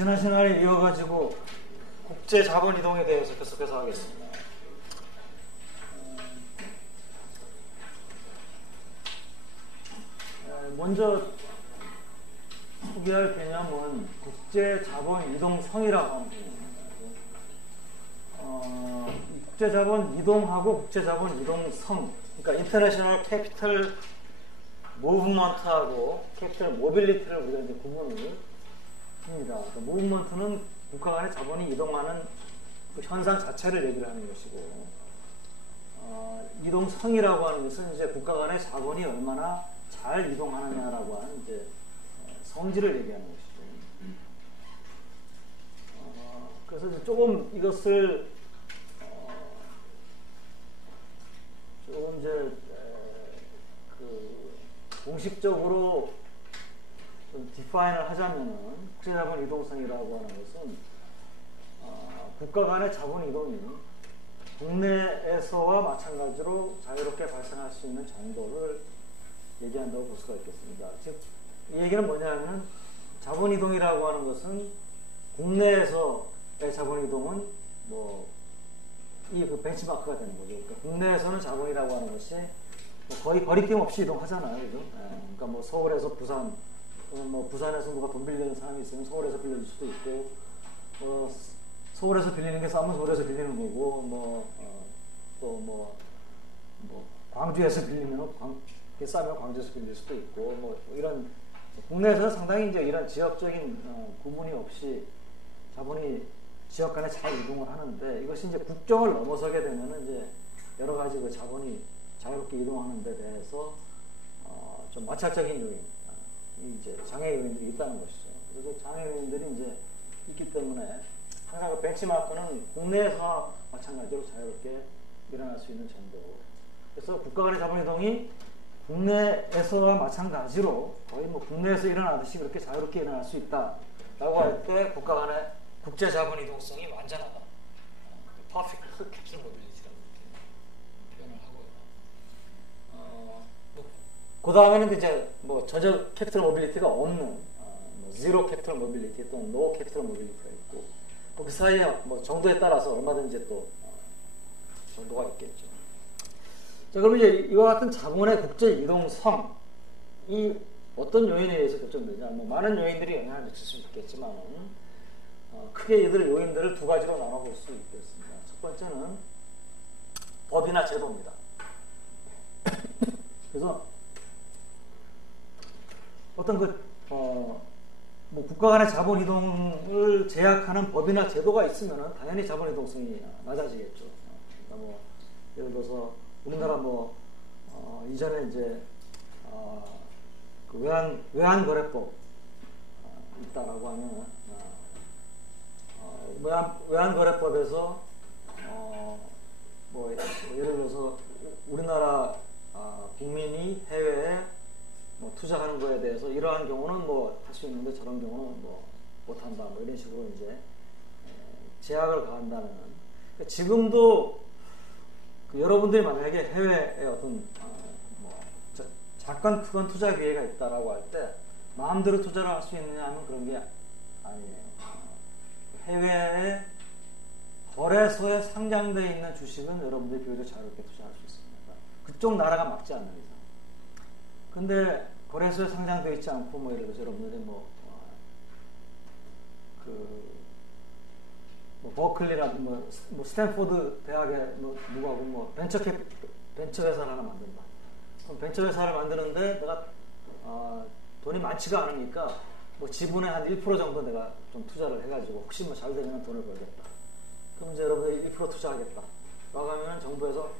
지난 시간에 이어가지고 국제 자본 이동에 대해서 계속해서 하겠습니다. 먼저 소개할 개념은 국제 자본 이동성이라고 하는 개념입니다. 국제 자본 이동하고 국제 자본 이동성, 그러니까 인터내셔널 캐피털 무브먼트하고 캐피털 모빌리티를 우리가 이제 구분을 합니다. 그러니까 무브먼트는 국가 간의 자본이 이동하는 그 현상 자체를 얘기를 하는 것이고, 이동성이라고 하는 것은 이제 국가 간의 자본이 얼마나 잘 이동하느냐라고 하는 이제 성질을 얘기하는 것이죠. 그래서 이제 조금 이것을 조금 이제 그 공식적으로 좀 디파인을 하자면은 국제자본 이동성이라고 하는 것은 국가 간의 자본 이동이 국내에서와 마찬가지로 자유롭게 발생할 수 있는 정도를 얘기한다고 볼 수가 있겠습니다. 즉, 이 얘기는 뭐냐면 자본 이동이라고 하는 것은 국내에서의 자본 이동은 이 그 벤치마크가 되는 거죠. 그러니까 국내에서는 자본이라고 하는 것이 거의 거리낌 없이 이동하잖아요, 그죠? 그러니까 뭐 서울에서 부산, 뭐 부산에서 누가 돈 빌리는 사람이 있으면 서울에서 빌려줄 수도 있고, 서울에서 빌리는 게 싸면 서울에서 빌리는 거고, 또 광주에서 빌리면 싸면 광주에서 빌릴 수도 있고, 뭐 이런 국내에서는 상당히 이제 이런 지역적인 구분이 없이 자본이 지역 간에 잘 이동을 하는데, 이것이 이제 국경을 넘어서게 되면은 이제 여러 가지 그 자본이 자유롭게 이동하는 데 대해서 좀 마찰적인 요인, 이제 장애 요인들이 있다는 것이죠. 그래서 장애 요인들이 이제 있기 때문에 항상 그 벤치마크는 국내에서 마찬가지로 자유롭게 일어날 수 있는 정도. 그래서 국가 간의 자본 이동이 국내에서와 마찬가지로 거의 뭐 국내에서 일어나듯이 그렇게 자유롭게 일어날 수 있다라고 할 때 국가 간의 국제 자본 이동성이 완전하다. 퍼펙트 캡슐 모빌리티라고 표현을 하고요. 그 다음에는 이제 뭐 전혀 캐피털 모빌리티가 없는 제로 캐피털 모빌리티 또는 노 캐피털 모빌리티가 있고, 그 사이에 뭐 정도에 따라서 얼마든지 또 정도가 있겠죠. 자, 그럼 이제 이와 같은 자본의 국제 이동성이 어떤 요인에 의해서 결정되냐? 뭐 많은 요인들이 영향을 미칠 수 있겠지만, 크게 이들 요인들을 두 가지로 나눠볼 수 있겠습니다. 첫 번째는 법이나 제도입니다. 그래서 어떤 뭐 국가 간의 자본 이동을 제약하는 법이나 제도가 있으면 당연히 자본 이동성이 낮아지겠죠. 그러니까 뭐 예를 들어서 우리나라 이전에 이제 그 외환거래법 있다라고 하면 외환거래법에서 뭐 예를 들어서 우리나라 국민이 해외에 뭐 투자하는 거에 대해서 이러한 경우는 뭐 할 수 있는데 저런 경우는 뭐 못한다, 뭐 이런 식으로 이제 제약을 가한다는. 그러니까 지금도 여러분들이 만약에 해외에 어떤 작건 크건 투자 기회가 있다라고 할 때 마음대로 투자를 할 수 있느냐 하면 그런 게 아니에요. 해외의 거래소에 상장되어 있는 주식은 여러분들이 비교적 자유롭게 투자할 수 있습니다. 그쪽 나라가 막지 않는 이상. 근데 거래소에 상장되어 있지 않고 뭐 예를 들어서 여러분들이 버클리나 뭐 스탠포드 대학에 누구하고 뭐 벤처 회사를 하나 만든다. 그럼 벤처 회사를 만드는데 내가 돈이 많지가 않으니까 뭐 지분의 한 1% 정도 내가 좀 투자를 해가지고 혹시 뭐 잘 되면 돈을 벌겠다. 그럼 이제 여러분들이 1% 투자하겠다. 라고 하면 정부에서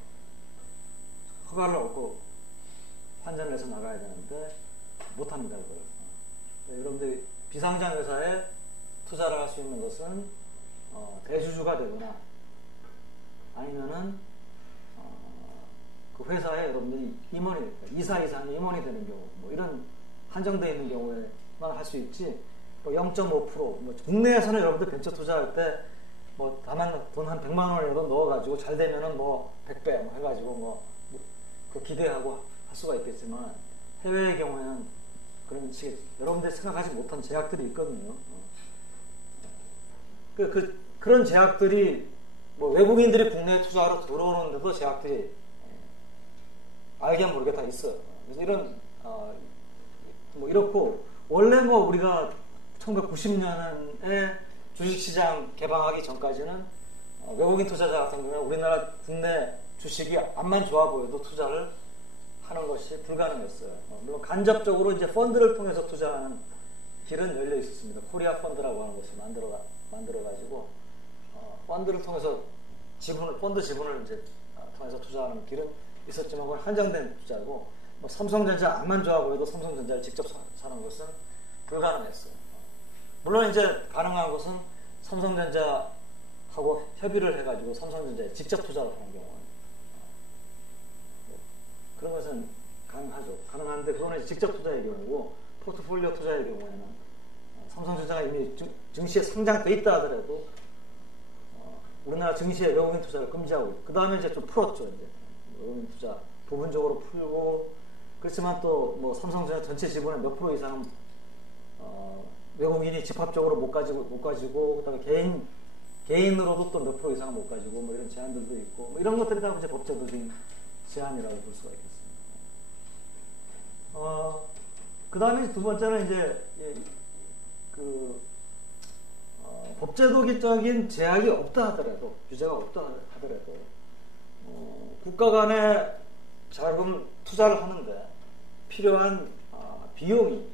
허가를 얻고 환전을 해서 나가야 되는데 못합니다. 그걸. 여러분들이 비상장 회사에 투자를 할 수 있는 것은 대주주가 되거나 아니면은 그 회사에 여러분들이 임원이 이사 이상이 임원이 되는 경우, 뭐 이런 한정되어 있는 경우에만 할 수 있지. 뭐 0.5%, 뭐 국내에서는 여러분들 벤처 투자할 때 뭐 다만 돈 한 100만 원이라도 넣어가지고 잘 되면은 뭐 100배 뭐 해가지고 그 기대하고 할 수가 있겠지만, 해외의 경우에는 그런 식의 여러분들이 생각하지 못한 제약들이 있거든요. 그런 제약들이 뭐 외국인들이 국내에 투자하러 들어오는데도 제약들이 알게 모르게 다 있어요. 그래서 이런 뭐 이렇고 원래 뭐 우리가 1990년에 주식시장 개방하기 전까지는 외국인 투자자 같은 경우는 우리나라 국내 주식이 암만 좋아 보여도 투자를 하는 것이 불가능했어요. 물론 간접적으로 이제 펀드를 통해서 투자하는 길은 열려 있었습니다. 코리아 펀드라고 하는 것이 만들어가지고 펀드를 통해서 펀드 지분을 이제 통해서 투자하는 길은 있었지만 그건 한정된 투자고 뭐 삼성전자 암만 좋아 보여도 삼성전자를 직접 사는 것은 불가능했어요. 물론 이제 가능한 것은 삼성전자하고 협의를 해가지고 삼성전자에 직접 투자를 하는 경우는 그런 것은 가능하죠. 가능한데 그거는 직접 투자의 경우고 포트폴리오 투자의 경우에는 삼성전자가 이미 증시에 상장돼 있다 하더라도 우리나라 증시에 외국인 투자를 금지하고 그 다음에 이제 좀 풀었죠. 이제 외국인 투자 부분적으로 풀고 그렇지만 또 뭐 삼성전자 전체 지분의 몇 프로 이상 외국인이 집합적으로 못 가지고 그다음에 개인으로도 또 몇 프로 이상 못 가지고 뭐 이런 제한들도 있고 뭐 이런 것들이 다 이제 법제도적인 제한이라고 볼 수가 있겠습니다. 그 다음에 두 번째는 이제 법제도적인 제약이 없다 하더라도 규제가 없다 하더라도 국가 간의 자금 투자를 하는데 필요한 비용이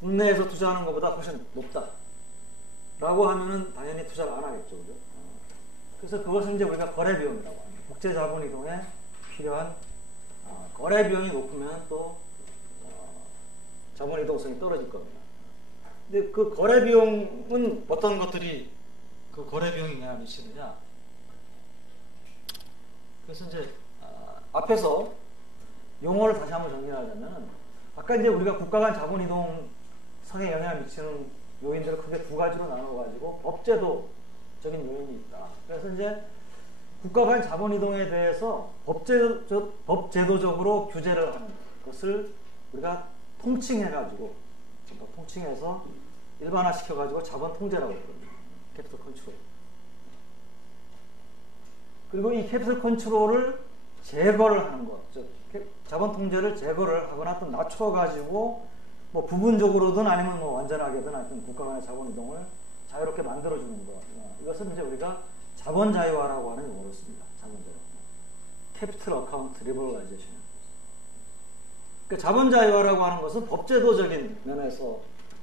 국내에서 투자하는 것보다 훨씬 높다라고 하면은 당연히 투자를 안 하겠죠, 그죠? 그래서 그것은 이제 우리가 거래 비용이라고 합니다. 국제 자본 이동에 필요한 거래 비용이 높으면 또 자본 이동성이 떨어질 겁니다. 근데 그 거래 비용은 어떤 것들이 그 거래 비용에 영향을 미치느냐? 그래서 이제 앞에서 용어를 다시 한번 정리하자면 아까 이제 우리가 국가 간 자본 이동성에 영향을 미치는 요인들을 크게 두 가지로 나눠가지고 법제도적인 요인이 있다. 그래서 이제 국가 간 자본 이동에 대해서 법제도적으로 규제를 하는 것을 우리가 통칭해가지고 통칭해서 일반화시켜가지고 자본 통제라고 부릅니다. 캐피털 컨트롤. 그리고 이 캐피털 컨트롤을 제거를 하는 것, 즉 자본 통제를 제거를 하거나 또 낮춰가지고 뭐 부분적으로든 아니면 뭐 완전하게든 하여튼 국가 간의 자본 이동을 자유롭게 만들어주는 것. 이것을 이제 우리가 자본 자유화라고 하는 용어를 씁니다. 자본 자유화. 캐피털 어카운트 리버럴라이제이션. 그러니까 자본 자유화라고 하는 것은 법제도적인 면에서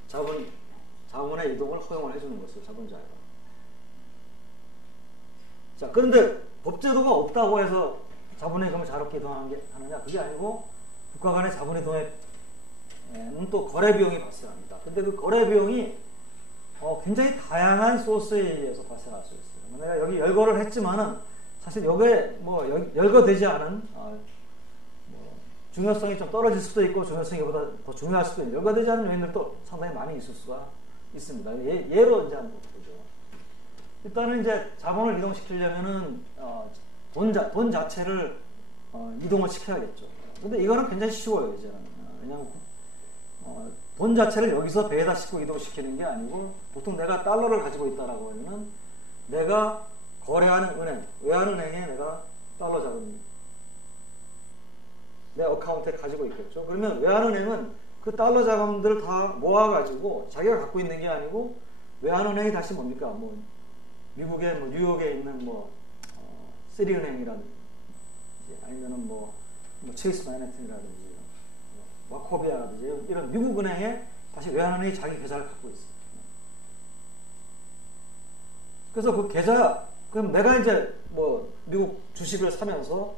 자본의 이동을 허용을 해주는 것을 자본 자유화. 자, 그런데 법제도가 없다고 해서 자본의 이동을 자유롭게 이동하느냐? 그게 아니고 국가 간의 자본 이동에는 또 거래 비용이 발생합니다. 근데 그 거래 비용이 굉장히 다양한 소스에 의해서 발생할 수 있어요. 내가 여기 열거를 했지만은 사실 여기에 뭐 열거되지 않은 중요성이 좀 떨어질 수도 있고 중요성이 보다 더 중요할 수도 있는 열거되지 않은 요인들도 상당히 많이 있을 수가 있습니다. 예로 이제 한번 보죠. 일단은 이제 자본을 이동시키려면은 돈 자체를 이동을 시켜야겠죠. 근데 이거는 굉장히 쉬워요, 이제는. 왜냐하면 돈 자체를 여기서 배에다 싣고 이동시키는 게 아니고 보통 내가 달러를 가지고 있다라고 하면은 내가 거래하는 은행, 외환은행에 내가 달러 자금이 내 어카운트에 가지고 있겠죠. 그러면 외환은행은 그 달러 자금들을 다 모아가지고 자기가 갖고 있는 게 아니고 외환은행이 다시 뭡니까? 뭐 미국의 뭐 뉴욕에 있는 뭐 시리은행이라든지 아니면은 뭐 체이스 마이너튼이라든지 와코비아라든지 이런 미국 은행에 다시 외환은행이 자기 계좌를 갖고 있어요. 그래서 그 계좌 그럼 내가 이제 뭐 미국 주식을 사면서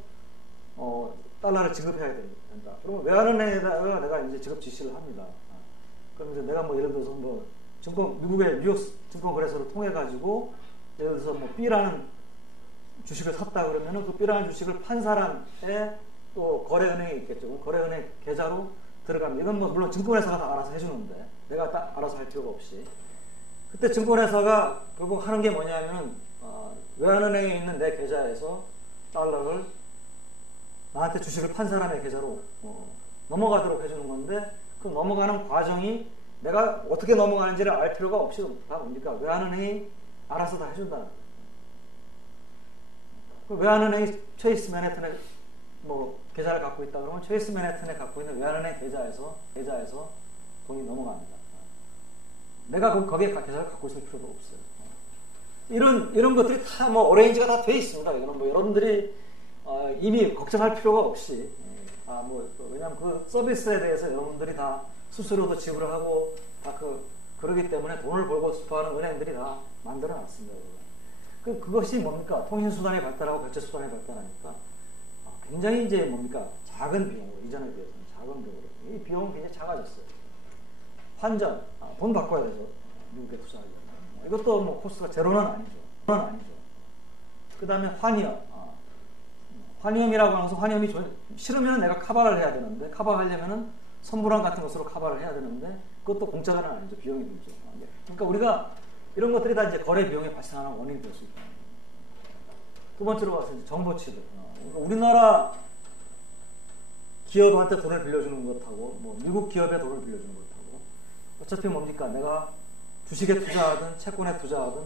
달러를 지급해야 된다. 그러면 외환은행에다가 내가 이제 지급 지시를 합니다. 그럼 이제 내가 뭐 예를 들어서 뭐 미국의 뉴욕 증권거래소를 통해 가지고 예를 들어서 뭐 B라는 주식을 샀다 그러면은 그 B라는 주식을 판 사람의 또 거래은행이 있겠죠. 거래은행 계좌로 들어갑니다. 이건 뭐 물론 증권회사가 다 알아서 해주는데 내가 딱 알아서 할 필요가 없이 그때 증권회사가 결국 하는 게 뭐냐면은 외환은행에 있는 내 계좌에서 달러를 나한테 주식을 판 사람의 계좌로 넘어가도록 해주는 건데 그 넘어가는 과정이 내가 어떻게 넘어가는지를 알 필요가 없이 다 뭡니까? 외환은행이 알아서 다 해준다는 거예요. 외환은행이 체이스 맨해튼에 뭐 계좌를 갖고 있다 그러면 체이스 맨해튼에 갖고 있는 외환은행 계좌에서 돈이 넘어갑니다. 내가 거기에 계좌를 갖고 있을 필요도 없어요. 이런 것들이 다 뭐 어레인지가 다 돼 있습니다. 이거는 뭐 여러분들이 이미 걱정할 필요가 없이 왜냐하면 그 서비스에 대해서 여러분들이 다 수수료도 지불하고 다 그러기 때문에 돈을 벌고 싶어하는 은행들이 다 만들어 놨습니다. 그것이 뭡니까? 통신수단이 발달하고 결제수단이 발달하니까 굉장히 이제 뭡니까? 작은 비용으로, 이전에 비해서는 작은 비용으로. 이 비용은 굉장히 작아졌어요. 환전, 돈 바꿔야 되죠. 미국에 투자하려면. 이것도 뭐 코스트가 제로는 아니죠. 그 다음에 환위험. 환위험이라고 하면서 환위험이 싫으면 내가 카바를 해야 되는데, 카바하려면은 선불안 같은 것으로 카바를 해야 되는데, 그것도 공짜는 아니죠. 비용이 들죠. 그러니까 우리가 이런 것들이 다 이제 거래 비용에 발생하는 원인이 될 수 있다. 두 번째로 봐서 이제 정보 취득. 우리나라 기업한테 돈을 빌려주는 것하고, 뭐 미국 기업에 돈을 빌려주는 것하고, 어차피 뭡니까? 내가 주식에 투자하든 채권에 투자하든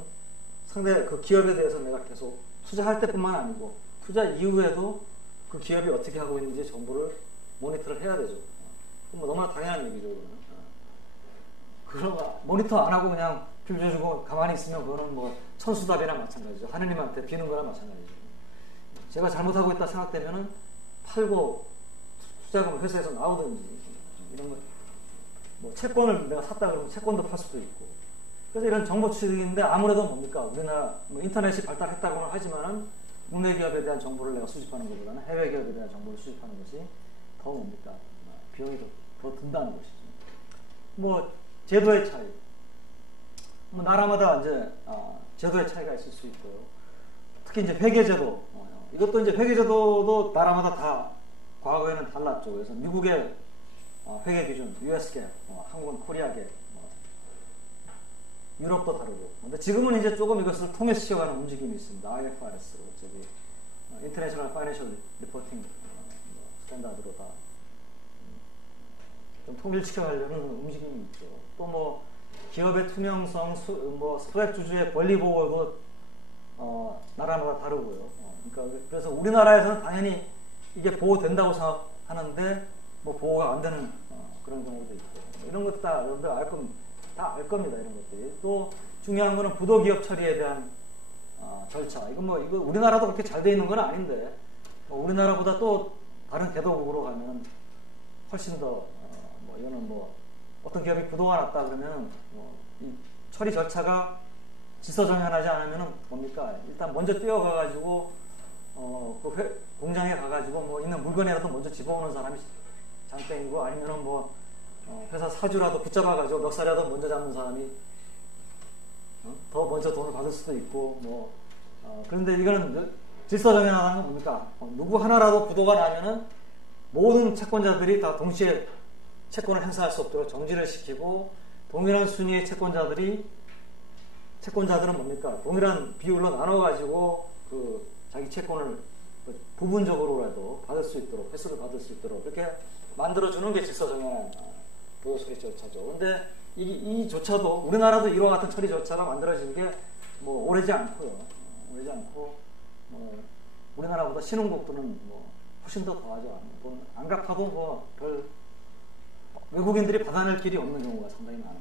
상대 그 기업에 대해서 내가 계속 투자할 때뿐만 아니고 투자 이후에도 그 기업이 어떻게 하고 있는지 정보를 모니터를 해야 되죠. 뭐 너무나 당연한 얘기죠. 그러나 모니터 안 하고 그냥 빌려주고 가만히 있으면 그거는 뭐 천수답이나 마찬가지죠. 하느님한테 비는 거나 마찬가지죠. 제가 잘못하고 있다 생각되면은 팔고 투자금을 회사에서 나오든지 이런 거. 뭐 채권을 내가 샀다 그러면 채권도 팔 수도 있고. 그래서 이런 정보 취득인데 아무래도 뭡니까? 우리나라 뭐 인터넷이 발달했다고는 하지만은 국내 기업에 대한 정보를 내가 수집하는 것보다는 해외 기업에 대한 정보를 수집하는 것이 더 뭡니까? 비용이 더 든다는 것이죠. 뭐 제도의 차이. 뭐 나라마다 이제 제도의 차이가 있을 수 있고요. 특히 이제 회계제도. 이것도 이제 회계제도도 나라마다 다 과거에는 달랐죠. 그래서 미국의 회계 기준, US GAAP, 한국은 코리아 GAAP, 유럽도 다르고. 근데 지금은 이제 조금 이것을 통일시켜가는 움직임이 있습니다. IFRS로, 인터내셔널 파이낸셜 리포팅 스탠다드로 다 좀 통일시켜가려는 움직임이 있죠. 또 뭐 기업의 투명성, 소액 주주의 권리 보호도 나라마다 다르고요. 그러니까 그래서 우리나라에서는 당연히 이게 보호된다고 생각하는데 뭐 보호가 안 되는 그런 경우도 있고. 이런 것도 다 여러분들 다 알 겁니다. 이런 것들이. 또 중요한 거는 부도기업 처리에 대한 절차. 이거 우리나라도 그렇게 잘 돼 있는 건 아닌데 우리나라보다 또 다른 개도국으로 가면 훨씬 더 이거는 어떤 기업이 부도가 났다 그러면 이 처리 절차가 질서정연하지 않으면은 뭡니까? 일단 먼저 뛰어가가지고 그 공장에 가가지고 있는 물건이라도 먼저 집어오는 사람이 장땡이고 아니면은 회사 사주라도 붙잡아가지고 멱살이라도 먼저 잡는 사람이 더 먼저 돈을 받을 수도 있고 그런데 이거는 질서정연하다는 건 뭡니까? 누구 하나라도 부도가 나면은 모든 채권자들이 다 동시에 채권을 행사할 수 없도록 정지를 시키고 동일한 순위의 채권자들은 뭡니까? 동일한 비율로 나눠가지고 자기 채권을 부분적으로라도 받을 수 있도록 횟수를 받을 수 있도록 그렇게 만들어주는 게 질서정연한 보호소리 절차죠. 근데 이조차도 우리나라도 이와 같은 처리 절차가 만들어진 게 오래지 않고요. 오래지 않고 우리나라보다 신흥국들은 훨씬 더 더하죠. 안 갚아도 별 외국인들이 받아낼 길이 없는 경우가 상당히 많아요.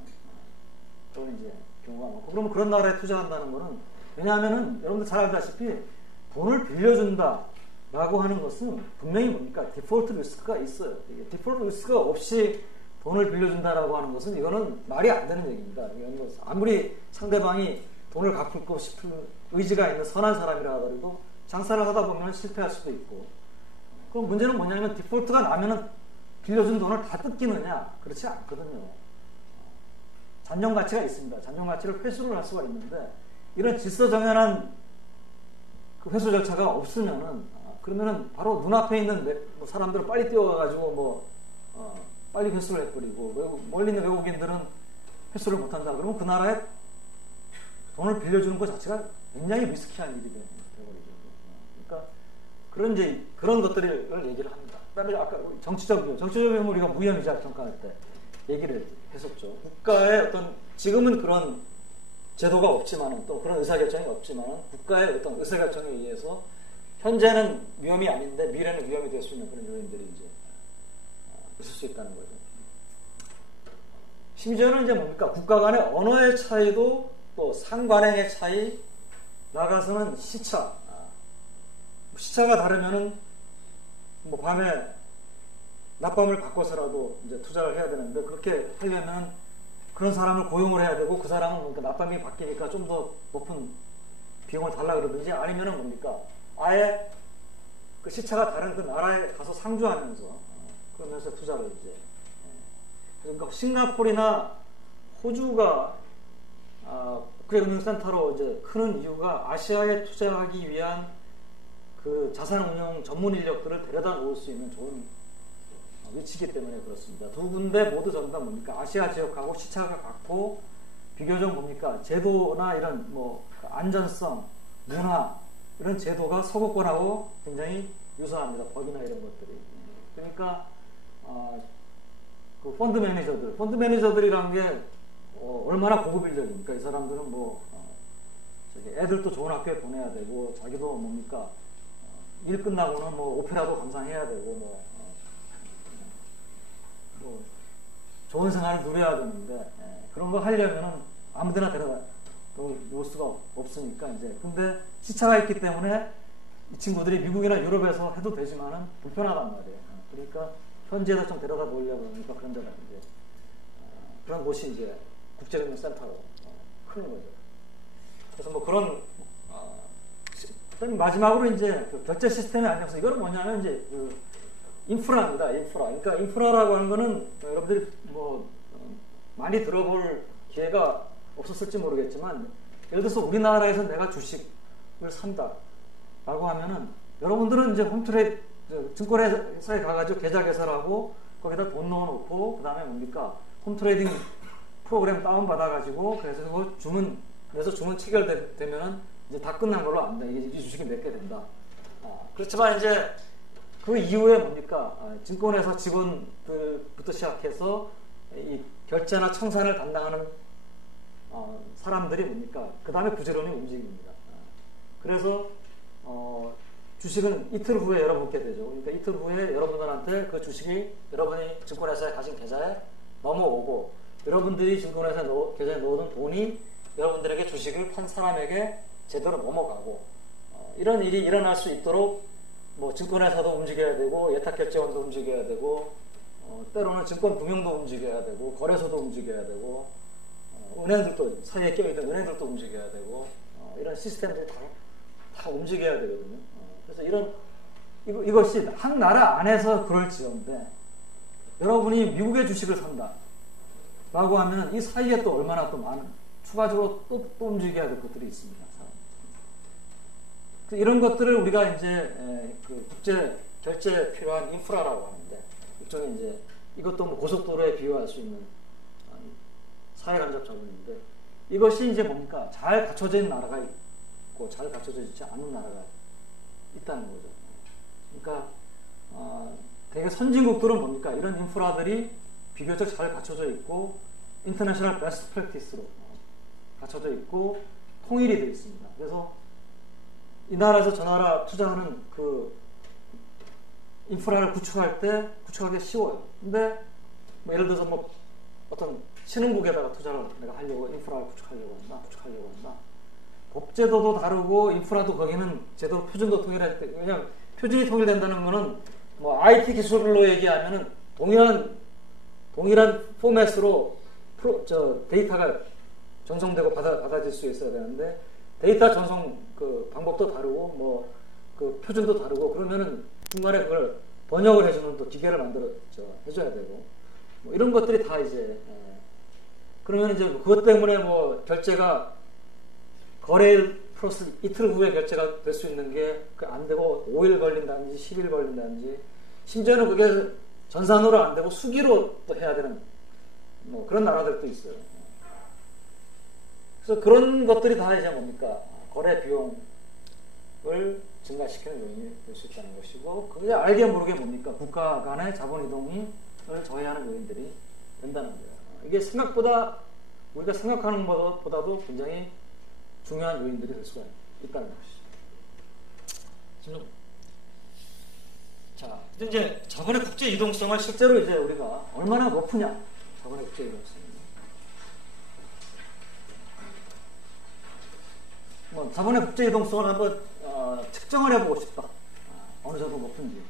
그런 이제 경우가 많고 그러면 그런 나라에 투자한다는 거는 왜냐하면은 여러분들 잘 알다시피 돈을 빌려준다라고 하는 것은 분명히 뭡니까? 디폴트 리스크가 있어요. 디폴트 리스크가 없이 돈을 빌려준다라고 하는 것은 이거는 말이 안 되는 얘기입니다. 아무리 상대방이 돈을 갚고 싶은 의지가 있는 선한 사람이라 하더라도 장사를 하다 보면 실패할 수도 있고 그럼 문제는 뭐냐면 디폴트가 나면은 빌려준 돈을 다 뜯기느냐? 그렇지 않거든요. 잔존가치가 있습니다. 잔존가치를 회수를 할 수가 있는데 이런 질서정연한 그 회수 절차가 없으면은 그러면은 바로 눈앞에 있는 사람들은 빨리 뛰어가가지고 빨리 회수를 해버리고 멀리 있는 외국인들은 회수를 못한다. 그러면 그 나라에 돈을 빌려주는 것 자체가 굉장히 리스키한 일이 되어버리죠. 그러니까 그런 것들을 얘기를 합니다. 그다음에 아까 정치적이면 우리가 무혐의자 평가할 때 얘기를 했었죠. 국가의 어떤 지금은 그런 제도가 없지만은 또 그런 의사결정이 없지만은 국가의 어떤 의사결정에 의해서 현재는 위험이 아닌데 미래는 위험이 될 수 있는 그런 요인들이 이제 있을 수 있다는 거죠. 심지어는 이제 뭡니까? 국가 간의 언어의 차이도 또 상관행의 차이, 나가서는 시차가 다르면은 뭐 밤에 낮밤을 바꿔서라도 이제 투자를 해야 되는데 그렇게 하려면 그런 사람을 고용을 해야 되고 그 사람은 뭡니까? 낮밤이 바뀌니까 좀 더 높은 비용을 달라 그러든지 아니면은 뭡니까? 아예 그 시차가 다른 그 나라에 가서 상주하면서 그러면서 투자를 이제 그러니까 싱가포르나 호주가 국제금융센터로 이제 크는 이유가 아시아에 투자하기 위한 그 자산운용 전문 인력들을 데려다 놓을 수 있는 좋은 위치이기 때문에 그렇습니다. 두 군데 모두 전부 다 뭡니까? 아시아 지역하고 시차가 같고 비교적 뭡니까? 제도나 이런 뭐 안전성, 문화 이런 제도가 서구권하고 굉장히 유사합니다. 법이나 이런 것들이. 그러니까 그 펀드 매니저들이라는 게 얼마나 고급 인력입니까? 이 사람들은 뭐 애들도 좋은 학교에 보내야 되고 자기도 뭡니까? 일 끝나고는 뭐 오페라도 감상해야 되고 뭐 좋은 생활을 누려야 되는데 그런 거 하려면은 아무데나 데려다 놓을 수가 없으니까 이제 근데 시차가 있기 때문에 이 친구들이 미국이나 유럽에서 해도 되지만은 불편하단 말이에요. 그러니까 현지에다 좀 데려다 놓으려고 하니까 그런 데가 이제 그런 곳이 이제 국제금융센터로 크는 거죠. 그래서 뭐 그런 마지막으로 이제 그 결제 시스템이 아니어서 이거는 뭐냐면 이제 그 인프라입니다. 그러니까 인프라라고 하는 거는 여러분들이 뭐 많이 들어볼 기회가 없었을지 모르겠지만 예를 들어서 우리나라에서 내가 주식을 산다라고 하면은 여러분들은 이제 홈트레이드 증권회사에 가가지고 계좌 개설하고 거기다 돈 넣어놓고 그 다음에 뭡니까 홈트레이딩 프로그램 다운 받아가지고 그래서 주문 체결되면은 이제 다 끝난 걸로 안다. 이게 주식이 몇 개 된다. 그렇지만 이제 그 이후에 뭡니까 증권회사 직원들부터 시작해서 이 결제나 청산을 담당하는 사람들이 뭡니까 그 다음에 부지런히 움직입니다. 그래서 주식은 이틀 후에 여러분께 되죠. 그러니까 이틀 후에 여러분들한테 그 주식이 여러분이 증권회사에 가진 계좌에 넘어오고 여러분들이 증권회사에 계좌에 넣어둔 돈이 여러분들에게 주식을 판 사람에게 제대로 넘어가고 이런 일이 일어날 수 있도록 뭐 증권회사도 움직여야 되고 예탁결제원도 움직여야 되고 때로는 증권금융도 움직여야 되고 거래소도 움직여야 되고 은행들도 사이에 껴있는 은행들도 움직여야 되고 이런 시스템들이 다 움직여야 되거든요. 그래서 이것이 한 나라 안에서 그럴지언데 여러분이 미국의 주식을 산다 라고 하면 이 사이에 또 얼마나 또 많은 추가적으로 또 움직여야 될 것들이 있습니다. 이런 것들을 우리가 이제 그 국제 결제에 필요한 인프라라고 하는데 일종의 이제 이것도 뭐 고속도로에 비유할 수 있는 사회간접 자본인데 이것이 이제 뭡니까 잘 갖춰져 있는 나라가 있고 잘 갖춰져 있지 않은 나라가 있다는 거죠. 그러니까 되게 선진국들은 뭡니까 이런 인프라들이 비교적 잘 갖춰져 있고 인터내셔널 베스트 프랙티스로 갖춰져 있고 통일이 되어 있습니다. 그래서 이 나라에서 저 나라 투자하는 그 인프라를 구축하기 쉬워요. 근데 뭐 예를 들어서 뭐 어떤 신흥국에다가 투자를 내가 하려고 인프라를 구축하려고 한다. 법제도도 다르고 인프라도 거기는 제도 표준도 통일할 때 왜냐면 표준이 통일된다는 거는 뭐 IT 기술로 얘기하면은 동일한 포맷으로 데이터가 전송되고 받아질 수 있어야 되는데 데이터 전송 그 방법도 다르고 뭐 그 표준도 다르고 그러면은 중간에 그걸 번역을 해주는 또 기계를 해줘야 되고 뭐 이런 것들이 다 이제 그러면 이제 그것 때문에 뭐 결제가 거래일 플러스 이틀 후에 결제가 될 수 있는 게 안 되고 5일 걸린다든지 10일 걸린다든지 심지어는 그게 전산으로 안 되고 수기로 또 해야 되는 뭐 그런 나라들도 있어요. 그래서 그런 것들이 다 이제 뭡니까 거래 비용을 증가시키는 요인이 될 수 있다는 것이고 그게 알게 모르게 뭡니까 국가 간의 자본 이동을 저해하는 요인들이 된다는 거예요. 이게 생각보다 우리가 생각하는 것보다도 굉장히 중요한 요인들이 될 수가 있다는 것이죠. 자, 이제 자본의 국제 이동성을 실제로 이제 우리가 얼마나 높으냐, 자본의 국제 이동성. 자본의 국제 이동성을 한번 측정을 해보고 싶다. 어느 정도 높은지.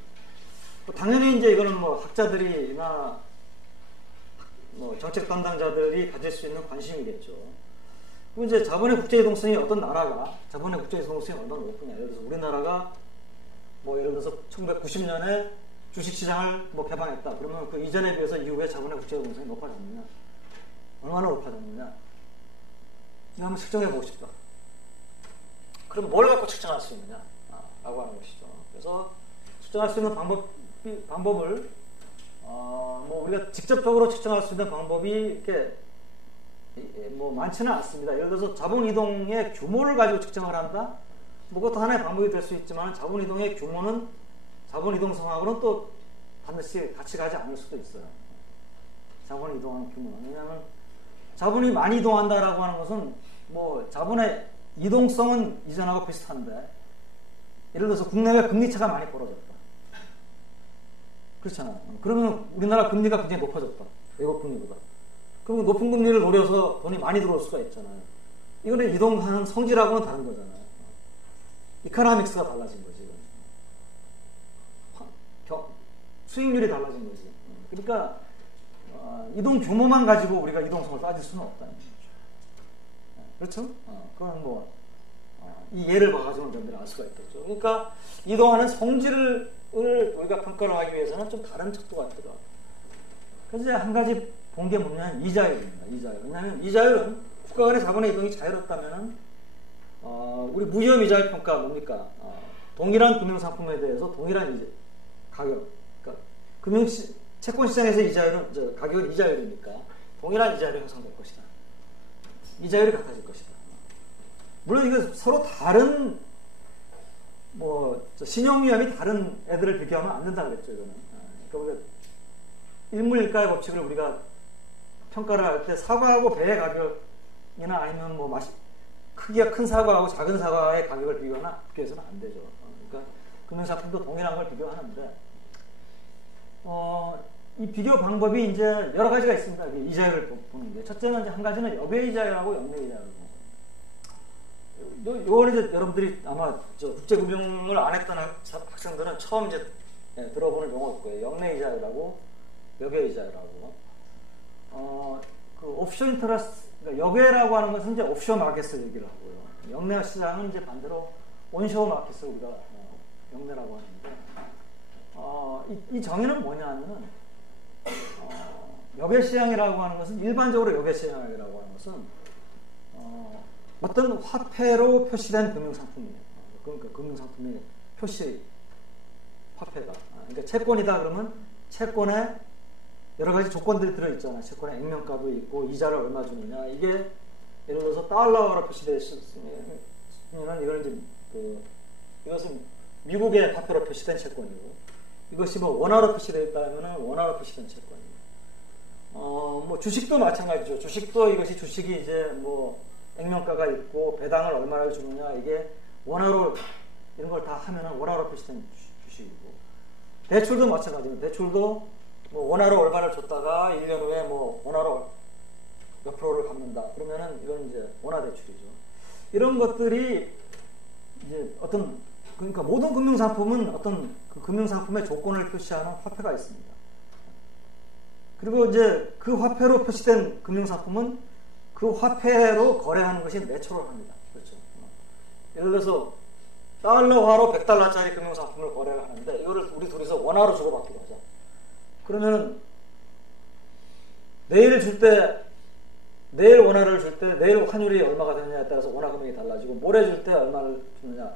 당연히 이제 이거는 뭐 학자들이나 뭐 정책 담당자들이 가질 수 있는 관심이겠죠. 그럼 이제 자본의 국제 이동성이 어떤 나라가 자본의 국제 이동성이 얼마나 높으냐. 예를 들어서 우리나라가 뭐 예를 들어서 1990년에 주식시장을 뭐 개방했다. 그러면 그 이전에 비해서 이후에 자본의 국제 이동성이 높아졌느냐, 얼마나 높아졌느냐, 이거 한번 측정해 보고 싶다. 그럼 뭘 갖고 측정할 수 있느냐 라고 하는 것이죠. 그래서 측정할 수 있는 방법을 뭐 우리가 직접적으로 측정할 수 있는 방법이 이렇게 뭐 많지는 않습니다. 예를 들어서 자본 이동의 규모를 가지고 측정을 한다. 뭐 그것도 하나의 방법이 될 수 있지만 자본 이동의 규모는 자본 이동성하고는 또 반드시 같이 가지 않을 수도 있어요. 자본 이동하는 규모는. 왜냐하면 자본이 많이 이동한다라고 하는 것은 뭐 자본의 이동성은 이전하고 비슷한데, 예를 들어서 국내외 금리차가 많이 벌어졌다. 그렇잖아요. 그러면 우리나라 금리가 굉장히 높아졌다. 외국 금리보다. 그러면 높은 금리를 노려서 돈이 많이 들어올 수가 있잖아요. 이거는 이동하는 성질하고는 다른 거잖아요. 이코노믹스가 달라진 거지. 수익률이 달라진 거지. 그러니까 이동 규모만 가지고 우리가 이동성을 따질 수는 없다는 거죠. 그렇죠? 그건 뭐 이 예를 봐가지고 여러분들이 알 수가 있겠죠. 그러니까 이동하는 성질을 우리가 평가를 하기 위해서는 좀 다른 척도가 필요하다. 그래서 이제 한 가지 본 게 뭐냐면 이자율입니다. 이자율. 왜냐하면 이자율은 국가 간의 자본의 이동이 자유롭다면은 우리 무위험 이자율 평가 뭡니까? 동일한 금융상품에 대해서 동일한 이제 가격. 그러니까 채권 시장에서 이자율은 가격은 이자율이니까 동일한 이자율이 형성될 것이다. 이자율이 같아질 것이다. 물론 이거 서로 다른 뭐 신용위험이 다른 애들을 비교하면 안 된다 그랬죠. 이거는. 그러니까 우리가 일물일가의 법칙을 우리가 평가를 할 때 사과하고 배의 가격이나 아니면 뭐 크기가 큰 사과하고 작은 사과의 가격을 비교해서는 안 되죠. 그러니까 금융상품도 동일한 걸 비교하는데 이 비교 방법이 이제 여러 가지가 있습니다. 이자율을 보는 게. 첫째는 이제 한 가지는 여배이자율하고 역내이자율. 요거는 이제 여러분들이 아마 국제금융을 안 했던 학생들은 처음 이제 들어보는 용어일 거예요. 역내이자율하고 여배이자율하고. 그 옵션 인터레스트, 그러니까 여배라고 하는 것은 이제 옵션 마켓을 얘기를 하고요. 역내 시장은 이제 반대로 온쇼어 마켓을 우리가 역내라고 하는데, 이 정의는 뭐냐면은 여배시장이라고 하는 것은 일반적으로 여배시장이라고 하는 것은 어떤 화폐로 표시된 금융상품이에요. 그러니까 금융상품의 표시 화폐가. 그러니까 채권이다 그러면 채권에 여러 가지 조건들이 들어있잖아요. 채권에 액면가도 있고 이자를 얼마 주느냐. 이게 예를 들어서 달러로 표시되어 있으면 이거는 이제 이것은 미국의 화폐로 표시된 채권이고, 이것이 뭐 원화로 표시되어 있다면 원화로 표시된 채권이고, 뭐 주식도 마찬가지죠. 주식도 이것이 주식이 이제 뭐 액면가가 있고 배당을 얼마나 주느냐, 이게 원화로 이런 걸 다 하면은 원화로 표시된 주식이고, 대출도 마찬가지입니다. 대출도 뭐 원화로 얼마를 줬다가 1년 후에 뭐 원화로 몇 프로를 갚는다. 그러면은 이건 이제 원화 대출이죠. 이런 것들이 이제 그러니까 모든 금융상품은 어떤 그 금융상품의 조건을 표시하는 화폐가 있습니다. 그리고 이제 그 화폐로 표시된 금융상품은 그 화폐로 거래하는 것이 내추럴합니다. 그렇죠. 예를 들어서 달러화로 100달러짜리 금융상품을 거래를 하는데 이거를 우리 둘이서 원화로 주고받기로 하자. 그러면 내일 원화를 줄 때 내일 환율이 얼마가 되느냐에 따라서 원화 금액이 달라지고, 모레 줄 때 얼마를 주느냐,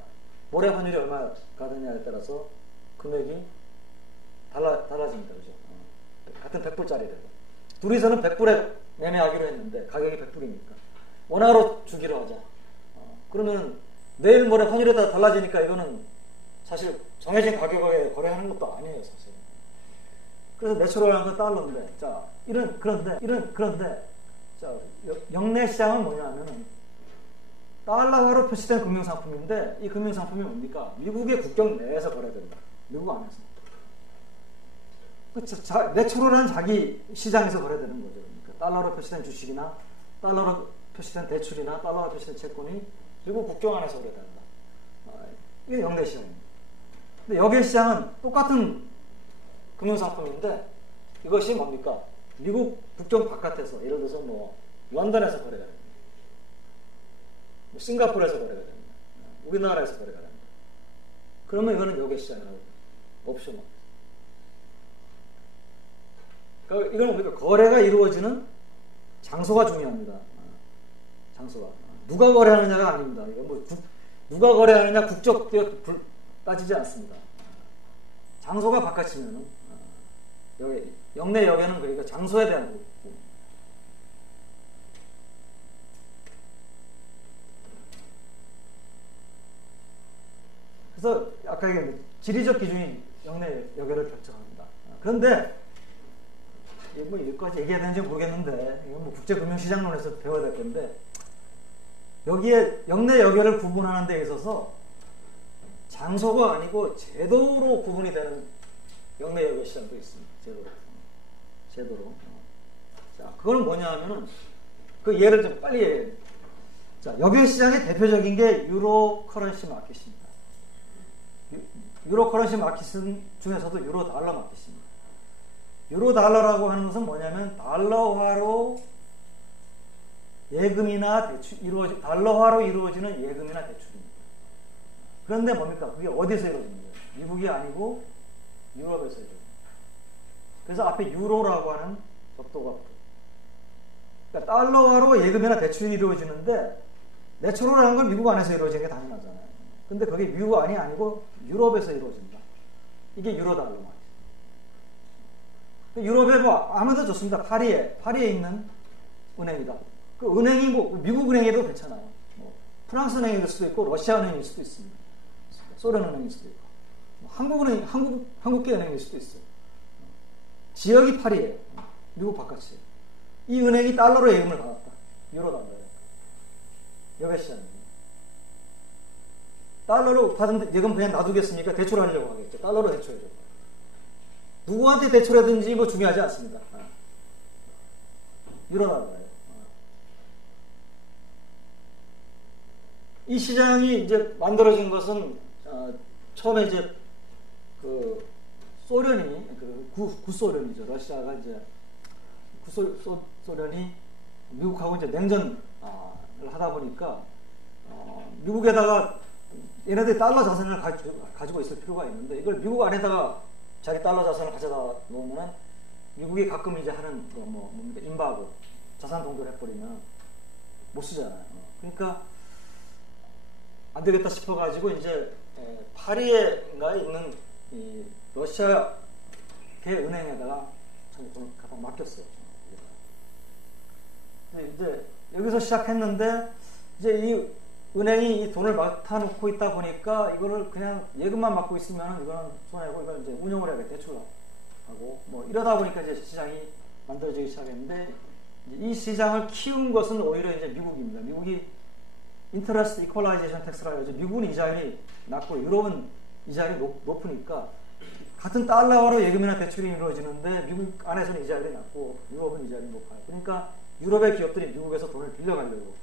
모레 환율이 얼마가 되느냐에 따라서 금액이 달라집니다. 그죠? 같은 100불짜리래도 둘이서는 100불에 매매하기로 했는데 가격이 100불이니까 원화로 주기로 하자. 그러면 내일 모레 환율에 따라 달라지니까 이거는 사실 정해진 가격에 거래하는 것도 아니에요. 사실 그래서 내추럴한 건 달러인데, 자, 그런데, 자, 영내 시장은 뭐냐면은, 달러화로 표시된 금융상품인데, 이 금융상품이 뭡니까? 미국의 국경 내에서 거래된다. 미국 안에서. 내추럴한 자기 시장에서 거래되는 거죠. 그러니까 달러로 표시된 주식이나, 달러로 표시된 대출이나, 달러로 표시된 채권이 미국 국경 안에서 거래된다. 이게 영내 시장입니다. 근데 여객 시장은 똑같은 금융상품인데, 이것이 뭡니까? 미국 국경 바깥에서, 예를 들어서 뭐, 런던에서 거래가 됩니다. 뭐 싱가포르에서 거래가 됩니다. 우리나라에서 거래가 됩니다. 그러면 이거는 여객 시장이라고 옵셔널. 그러니까 이건 뭡니까? 거래가 이루어지는 장소가 중요합니다. 장소가. 누가 거래하느냐가 아닙니다. 이건 뭐 누가 거래하느냐 국적 따지지 않습니다. 장소가 바깥이면은 영내 역에는 그러니까 장소에 대한 부분. 그래서 아까 얘기한 지리적 기준이 영내 역외를 결정합니다. 그런데 뭐 여기까지 얘기해야 되는지 모르겠는데 이건 뭐 국제금융시장론에서 배워야 될 건데 여기에 영내 역외를 구분하는 데 있어서 장소가 아니고 제도로 구분이 되는 영내 역외 시장도 있습니다. 제도로. 자, 그건 뭐냐 하면은 그 예를 좀 빨리 얘기해요. 자, 역외 시장의 대표적인 게 유로 커런시 마켓입니다. 유로 커런시 마켓 중에서도 유로 달러 마켓입니다. 유로 달러라고 하는 것은 뭐냐면 달러화로 예금이나 달러화로 이루어지는 예금이나 대출입니다. 그런데 뭡니까? 그게 어디서 이루어집니까? 미국이 아니고 유럽에서 이루어집니다. 그래서 앞에 유로라고 하는 격도가 붙어요. 그러니까 달러화로 예금이나 대출이 이루어지는데 내추럴한 건 미국 안에서 이루어지는 게 당연하잖아요. 근데 그게 미국 안이 아니고 유럽에서 이루어진다. 이게 유로 달러 말이죠. 유럽에 뭐 아무도 좋습니다. 파리에 있는 은행이다. 그 은행이 뭐 미국 은행에도 괜찮아요. 뭐 프랑스 은행일 수도 있고 러시아 은행일 수도 있습니다. 소련 은행일 수도 있고 한국 은행, 한국계 은행일 수도 있어요. 지역이 파리예요. 미국 바깥이에요. 이 은행이 달러로 예금을 받았다. 유로 달러에. 여객 시장입니다. 달러로 받은 예금 그냥 놔두겠습니까? 대출하려고 하겠죠. 달러로 대출해줘. 누구한테 대출하든지 뭐 중요하지 않습니다. 유로 달러예요. 이 시장이 이제 만들어진 것은 처음에 이제 그 소련이 구소련이죠. 러시아가 이제 구소련이 미국하고 이제 냉전을 하다 보니까 미국에다가 얘네들이 달러 자산을 가지고 있을 필요가 있는데 이걸 미국 안에다가 자기 달러 자산을 가져다 놓으면 미국이 가끔 이제 하는 뭡니까 임바고 자산 동결 해버리면 못 쓰잖아요. 그러니까 안 되겠다 싶어가지고 이제 파리에가 있는 이 러시아계 은행에다가 돈을 갖다 맡겼어요. 이제 여기서 시작했는데 이제 이 은행이 이 돈을 맡아놓고 있다 보니까 이거를 그냥 예금만 맡고 있으면 이거는 손해고 이걸 이제 운용을 해야겠다 대출하고 뭐 이러다 보니까 이제 시장이 만들어지기 시작했는데 이 시장을 키운 것은 오히려 이제 미국입니다. 미국이 인터레스트 이퀄라이제이션 텍스라고 해서 미국은 이자율이 낮고 유럽은 이자율이 높으니까 같은 달러화로 예금이나 대출이 이루어지는데 미국 안에서는 이자율이 낮고 유럽은 이자율이 높아요. 그러니까 유럽의 기업들이 미국에서 돈을 빌려가려고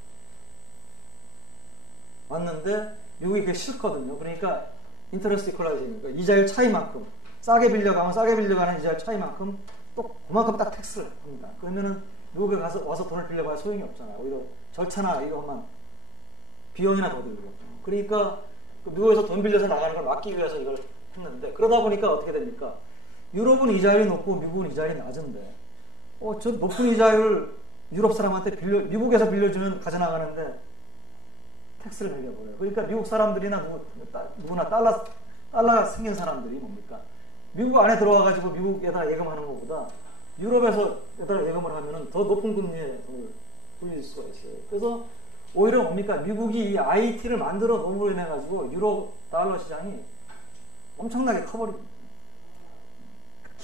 왔는데 미국이 그게 싫거든요. 그러니까 인터레스트 이퀄라이제이션 그러니까 이자율 차이만큼 싸게 빌려가면 싸게 빌려가는 이자율 차이만큼 또 그만큼 딱 텍스를 합니다. 그러면은 미국에 와서 돈을 빌려봐야 소용이 없잖아요. 오히려 절차나 이것만 비용이나 더 들고. 그러니까 미국에서 돈 빌려서 나가는 걸 막기 위해서 이걸 했는데 그러다 보니까 어떻게 됩니까? 유럽은 이자율이 높고 미국은 이자율이 낮은데 저 높은 이자율 유럽 사람한테 미국에서 빌려주면 가져나가는데 텍스를 매겨버려요. 그러니까 미국 사람들이나 누구나 달러가 생긴 사람들이 뭡니까? 미국 안에 들어와가지고 미국에다 예금하는 것보다 유럽에서 에다 예금을 하면 더 높은 금리에 돌릴 수가 있어요. 그래서 오히려 뭡니까? 미국이 이 IT를 만들어 놓음으로 인해가지고 유로 달러 시장이 엄청나게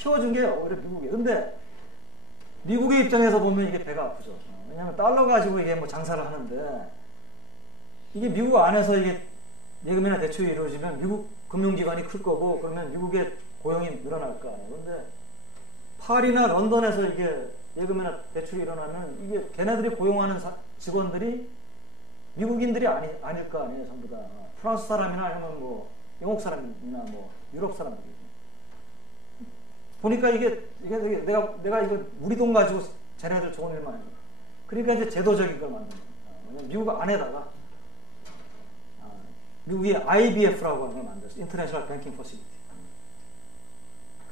키워준 게 오히려 미국이에요. 근데 미국의 입장에서 보면 이게 배가 아프죠. 왜냐하면 달러 가지고 이게 뭐 장사를 하는데 이게 미국 안에서 이게 예금이나 대출이 이루어지면 미국 금융기관이 클 거고 그러면 미국의 고용이 늘어날 거 아니에요. 그런데 파리나 런던에서 이게 예금이나 대출이 일어나면 이게 걔네들이 고용하는 직원들이 미국인들이 아닐 거 아니에요. 전부 다 프랑스 사람이나 아니면 뭐 영국 사람이나 뭐 유럽 사람들이 보니까 이게 내가 이거 우리 돈 가지고 쟤네들 좋은 일만 해요. 그러니까 이제 제도적인 걸 만드는 거예요. 미국 안에다가 미국이 IBF라고 하는 걸 만들었어요. 인터내셔널 뱅킹 퍼실리티.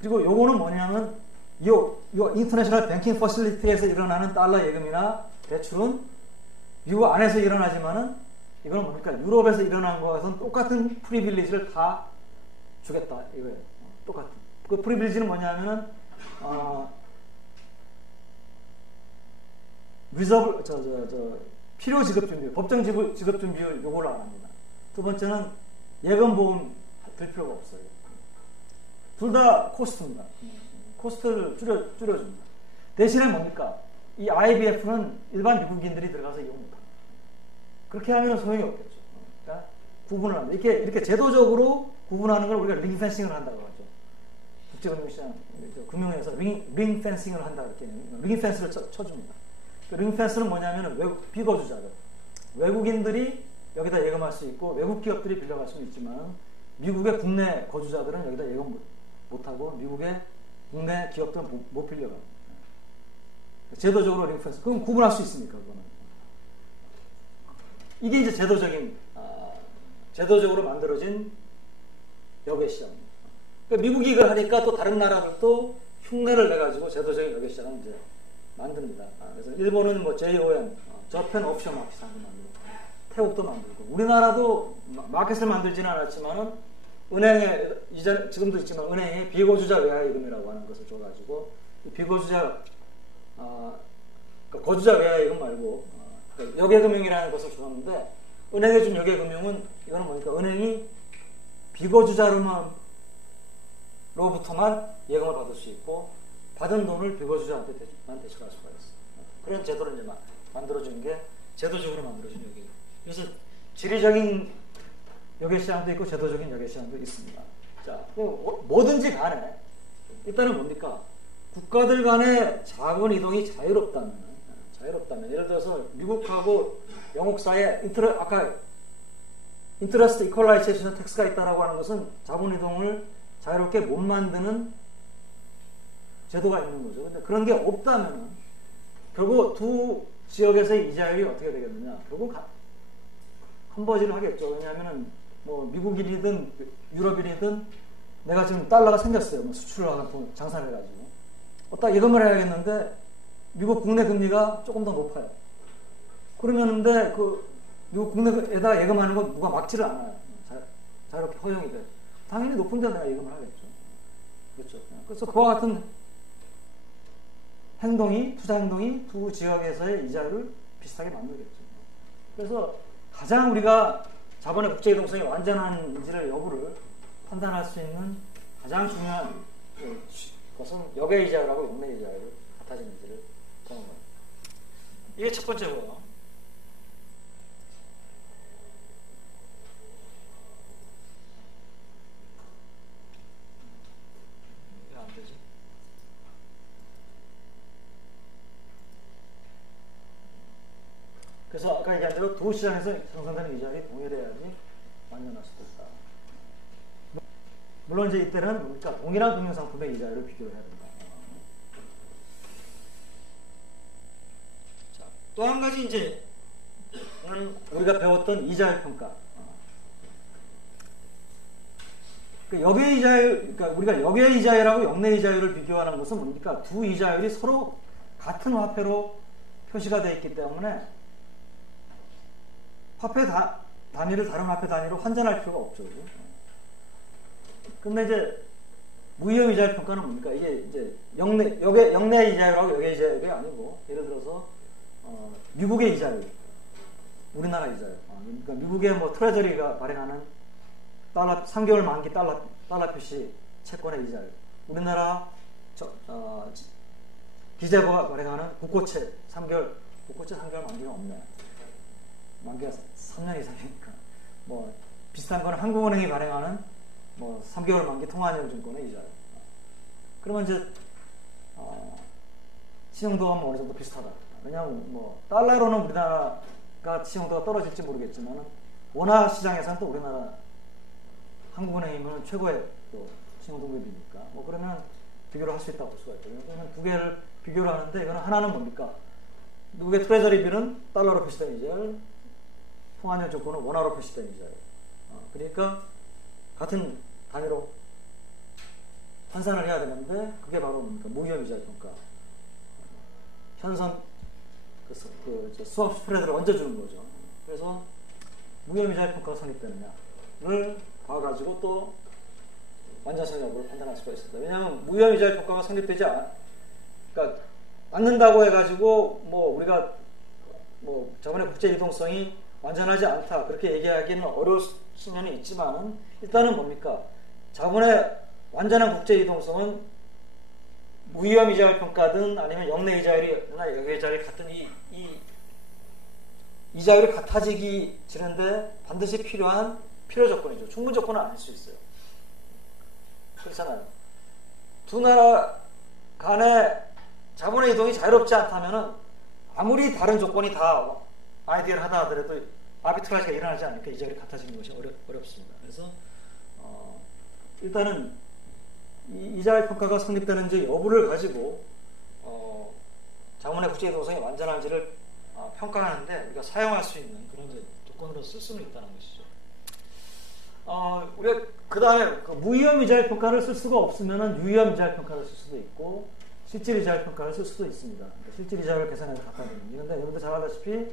그리고 요거는 뭐냐면 요 인터내셔널 뱅킹 퍼실리티에서 일어나는 달러 예금이나 대출은 미국 안에서 일어나지만은 이거는 뭡니까? 유럽에서 일어난 것은 똑같은 프리빌리지를 다 주겠다 이거예요. 똑같은. 그 프리빌리지는 뭐냐면은 리저브 필요 지급 준비율, 법정 지급 준비율 요거를 안 합니다. 두 번째는 예금 보험 들 필요가 없어요. 둘 다 코스트입니다. 코스트를 줄여줍니다. 대신에 뭡니까? 이 IBF는 일반 미국인들이 들어가서 이용 못합니다. 그렇게 하면 소용이 없겠죠. 그러니까 구분을 합니다. 이렇게 제도적으로 구분하는 걸 우리가 링 펜싱을 한다고 하죠. 국제금융시장, 금융에서 링 펜싱을 한다 이렇게 링 펜스를 쳐줍니다. 그 링 펜스는 뭐냐면 비거주자들, 외국인들이 여기다 예금할 수 있고 외국 기업들이 빌려갈 수는 있지만 미국의 국내 거주자들은 여기다 예금 못하고 미국의 국내 기업들은 못 빌려갑니다. 제도적으로 링 펜스. 그럼 구분할 수 있습니까? 그거는. 이게 이제 제도적으로 만들어진 여객시장입니다. 그러니까 미국이 이걸 하니까 또 다른 나라들도 흉내를 내가지고 제도적인 여객시장을 이제 만듭니다. 그래서 일본은 뭐 JOM, 저펜 옵션 마켓을 만들고, 태국도 만들고, 우리나라도 마켓을 만들지는 않았지만은 은행에 지금도 있지만 은행에 비거주자 외화예금이라고 하는 것을 줘가지고 비거주자 거주자 외화예금 말고 여객금융이라는 것을 줬는데 은행에 준 여객금융은 이거는 뭐니까 은행이 비거주자로부터만 예금을 받을 수 있고 받은 돈을 비거주자한테만 대출할 수가 있어요. 그런 제도를 이제 만들어주는 게 제도적으로 만들어준 여객. 그래서 지리적인 여객시장도 있고 제도적인 여객시장도 있습니다. 자, 뭐든지 간에 일단은 뭡니까? 국가들 간의 자본 이동이 자유롭다면 예를 들어서 미국하고 영국 사이에 아까 인터레스트 이퀄라이제이션 텍스가 있다라고 하는 것은 자본 이동을 자유롭게 못 만드는 제도가 있는 거죠. 근데 그런 게 없다면 결국 두 지역에서의 이자율이 어떻게 되겠느냐? 결국 컨버지를 하겠죠. 왜냐하면은 뭐 미국인이든 유럽인이든 내가 지금 달러가 생겼어요. 뭐 수출을 하고 장사를 해가지고 딱 예금을 해야겠는데 미국 국내 금리가 조금 더 높아요. 그러면 근데 그 미국 국내에다가 예금하는 건 누가 막지를 않아요. 자유롭게 허용이 돼. 당연히 높은 데 내가 예금을 하겠죠. 그렇죠. 그래서 그와 같은 투자 행동이 두 지역에서의 이자율을 비슷하게 만들겠죠. 그래서 가장 우리가 자본의 국제 이동성이 완전한지를 여부를 판단할 수 있는 가장 중요한 것은 역외 이자율하고 역내 이자율을 같아지는지를 보는 거예요. 이게 첫 번째고요. 왜 안 되지? 그래서 아까 얘기한 대로 두 시장에서 형성되는 이자율이 동일해야지 완전할 수도 있다. 물론 이제 이때는 뭡니까? 동일한 금융상품의 이자율을 비교를 해야 된다. 자, 또 한 가지 이제 우리가 배웠던 이자율 평가. 역외 이자율, 그러니까 우리가 역외 이자율하고 역내 이자율을 비교하는 것은 뭡니까? 두 이자율이 서로 같은 화폐로 표시가 되어 있기 때문에 화폐 단위를 다른 화폐 단위로 환전할 필요가 없죠. 근데 이제 무이용 이자율 평가는 뭡니까? 이게 이제 역내 이자율하고 역외 이자율이 아니고 예를 들어서 미국의 이자율, 우리나라 이자율. 그러니까 미국의 뭐 트레저리가 발행하는 3개월 만기 달러 표시 채권의 이자율. 우리나라 기재부가 발행하는 국고채 3개월, 국고채 3개월 만기가 없네. 만기가 3년 이상이니까. 뭐, 비슷한 거는 한국은행이 발행하는 뭐, 3개월 만기 통화은행증권의 이자예요. 그러면 이제, 신용도가 어느 정도 비슷하다. 왜냐하면 뭐, 달러로는 우리나라가 신용도가 떨어질지 모르겠지만, 원화 시장에서는 또 우리나라 한국은행이면 최고의 또 신용등급이니까. 뭐, 그러면 비교를 할 수 있다고 볼 수가 있죠. 그러면 두 개를 비교를 하는데, 이거는 하나는 뭡니까? 누구의 트레저리비는 달러로 표시된 이자를, 통화은행증권은 원화로 표시된 이자예요. 그러니까 같은 단위로 환산을 해야 되는데 그게 바로 뭡니까? 무위험이자의 평가. 현선 수업 스프레드를 얹어주는 거죠. 그래서 무위험이자의 평가가 성립되느냐를 봐가지고 또 완전성 여부를 판단할 수가 있습니다. 왜냐하면 무위험이자의 평가가 성립되지 그러니까 않는다고 해가지고 뭐 우리가 뭐 자본의 국제 유동성이 완전하지 않다 그렇게 얘기하기는 어려울 수는 있지만은 일단은 뭡니까? 자본의 완전한 국제 유동성은 무위험 이자율 평가든 아니면 영내 이자율이나 역외 이자율이 같은 이 이자율이 같아지는데 반드시 필요한 필요 조건이죠. 충분 조건은 아닐 수 있어요. 그렇잖아요. 두 나라 간의 자본의 이동이 자유롭지 않다면은 아무리 다른 조건이 다 아이디어를 하다 하더라도 아비트라지가 일어나지 않으니까 이자율이 같아지는 것이 어렵습니다. 그래서 일단은 이자율 평가가 성립되는지 여부를 가지고 자본의 국제 유동성이 완전한지를 평가하는데 우리가 사용할 수 있는 그런 조건으로 쓸 수는 있다는 것이죠. 우리가 그 다음에 무위험 이자율 평가를 쓸 수가 없으면은 유위험 이자율 평가를 쓸 수도 있고 실질 이자율 평가를 쓸 수도 있습니다. 그러니까 실질 이자율을 계산해서 갖다 드립니다. 그런데 여러분들 잘 알다시피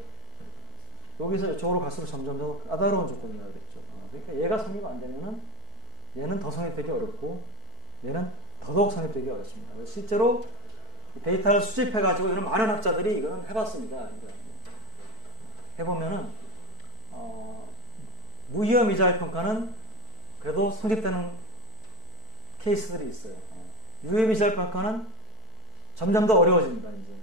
여기서 이쪽으로 갈수록 점점 더 까다로운 조건이 나오겠죠. 그러니까 얘가 성립 안 되면은 얘는 더 성립되기 어렵고 얘는 더더욱 성립되기 어렵습니다. 그래서 실제로 데이터를 수집해가지고 이런 많은 학자들이 이건 해봤습니다. 해보면은 무위험 이자율 평가는 그래도 성립되는 케이스들이 있어요. 유위험 이자율 평가는 점점 더 어려워집니다. 이제.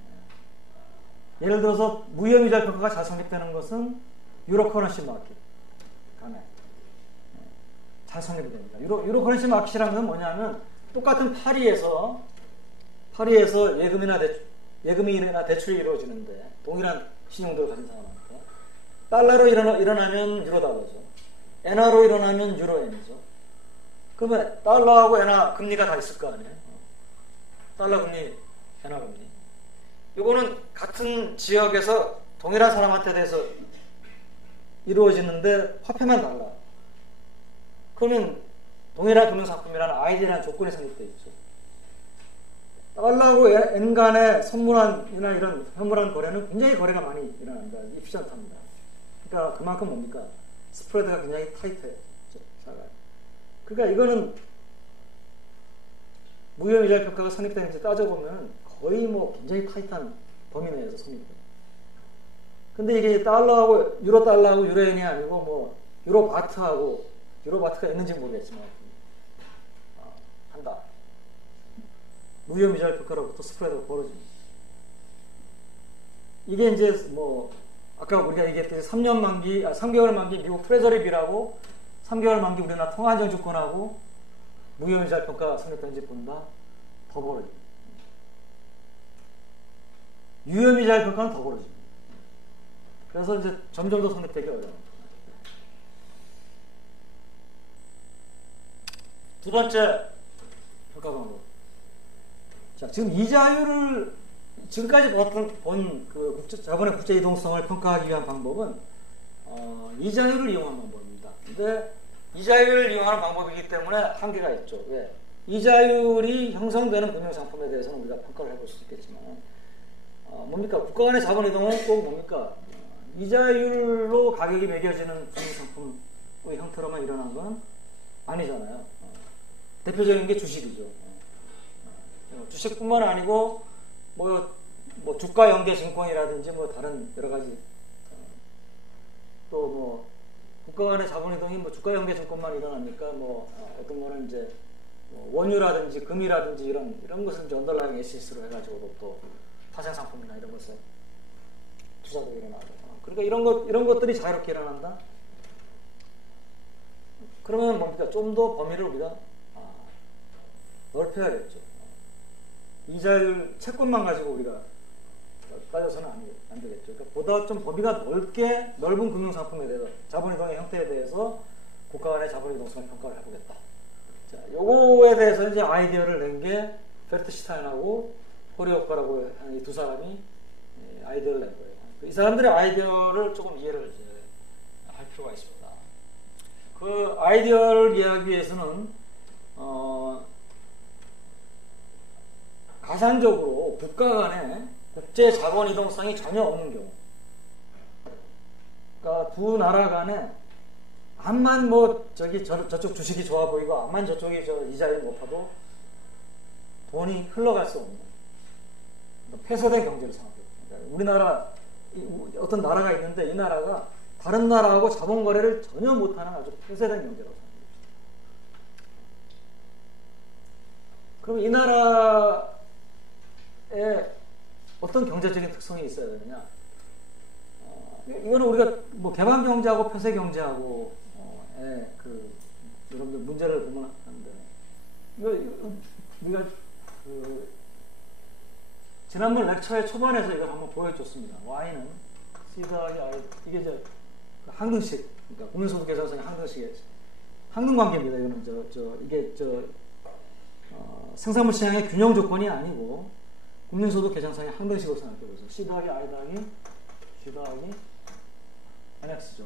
예를 들어서 무위험 이자율 평가가 잘 성립되는 것은 유로 커런시 마켓 간에 잘 성립이 됩니다. 유로 커런시 마켓이라는 건 뭐냐면 똑같은 파리에서 예금이나 대출이 이루어지는데 동일한 신용도를 가진 사람한테 달러로 일어나면 유로 달러죠. 엔화로 일어나면 유로 엔이죠. 그러면 달러하고 엔화 금리가 다 있을 거 아니에요. 달러 금리, 엔화 금리. 이거는 같은 지역에서 동일한 사람한테 대해서 이루어지는데 화폐만 달라. 그러면 동일한 금융상품이라는 아이디어라는 조건이 성립되어 있죠. 달러하고 엔 간의 선물환이나 이런 현물환 거래는 굉장히 거래가 많이 일어납니다. 이피션트합니다. 그러니까 그만큼 뭡니까? 스프레드가 굉장히 타이트해요. 그러니까 이거는 무위험 이자율 평가가 성립되는지 따져보면 거의 뭐 굉장히 타이트한 범위 내에서 성립돼요. 근데 이게 달러하고 유로 달러하고 유로엔이 아니고 뭐 유로 바트하고 유로 바트가 있는지 모르겠지만 한다. 무위험 이자율 평가로부터 스프레드가 벌어집니다. 이게 이제 뭐 아까 우리가 얘기했던 3개월 만기 미국 트레저리비라고 3개월 만기 우리나라 통화안정증권하고 무위험 이자율 평가 성립되는지 본다. 더 벌어집니다. 유위험 이자율 평가는 더 벌어집니다. 그래서 이제 점점 더 성립되기 어려워요. 두 번째 평가 방법. 자, 지금 이자율을 지금까지 본 그 자본의 국제 이동성을 평가하기 위한 방법은 이자율을 이용하는 방법입니다. 근데 이자율을 이용하는 방법이기 때문에 한계가 있죠. 왜? 이자율이 형성되는 금융상품에 대해서는 우리가 평가를 해볼 수 있겠지만 뭡니까? 국가 간의 자본 이동은 꼭 뭡니까? 이자율로 가격이 매겨지는 금융상품의 형태로만 일어난 건 아니잖아요. 대표적인 게 주식이죠. 주식뿐만 아니고 뭐 주가 연계 증권이라든지 뭐 다른 여러 가지 또 뭐 국가 간의 자본 이동이 뭐 주가 연계 증권만 일어납니까? 뭐 어떤 거는 이제 원유라든지 금이라든지 이런 것을 이제 언더라잉 에시스로 해가지고도 또 파생 상품이나 이런 것에 투자도 일어나고. 그러니까 이런 것들이 자유롭게 일어난다. 그러면 뭡니까? 좀 더 범위를 우리가 넓혀야겠죠. 이자율 채권만 가지고 우리가 따져서는 안 되겠죠. 그러니까 보다 좀 범위가 넓은 금융상품에 대해서 자본이동의 형태에 대해서 국가 간의 자본이동성을 평가를 해보겠다. 자, 요거에 대해서 이제 아이디어를 낸 게 펠트슈타인하고 호리오카라고 하는 이 두 사람이 아이디어를 낸 거예요. 이 사람들의 아이디어를 조금 이해를 이제 할 필요가 있습니다. 그 아이디어를 이해하기 위해서는 가산적으로 국가 간의 국제 자본 이동성이 전혀 없는 경우, 그러니까 두 나라 간에 암만 저쪽 주식이 좋아 보이고 암만 저쪽이 이자율이 높아도 돈이 흘러갈 수 없는 폐쇄된 경제를 생각해요. 그러니까 우리나라 어떤 나라가 있는데 이 나라가 다른 나라하고 자본 거래를 전혀 못하는 아주 폐쇄된 경제라고 생각해요. 그럼 이 나라에 어떤 경제적인 특성이 있어야 되느냐? 이거는 우리가 뭐 개방 경제하고 폐쇄 경제하고 여러분들 문제를 보면 하는데 우리가 지난번 렉처의 초반에서 이걸 한번 보여줬습니다. Y는 C더하기 I, 이게 이제 항등식, 그러니까 국민소득 계산상의 항등식의 항등 관계입니다. 이거는 이게 생산물 시장의 균형 조건이 아니고 국민소득 계산상의 항등식으로 생각해보세요. C 더하기 I 더하기 G 더하기 NX죠.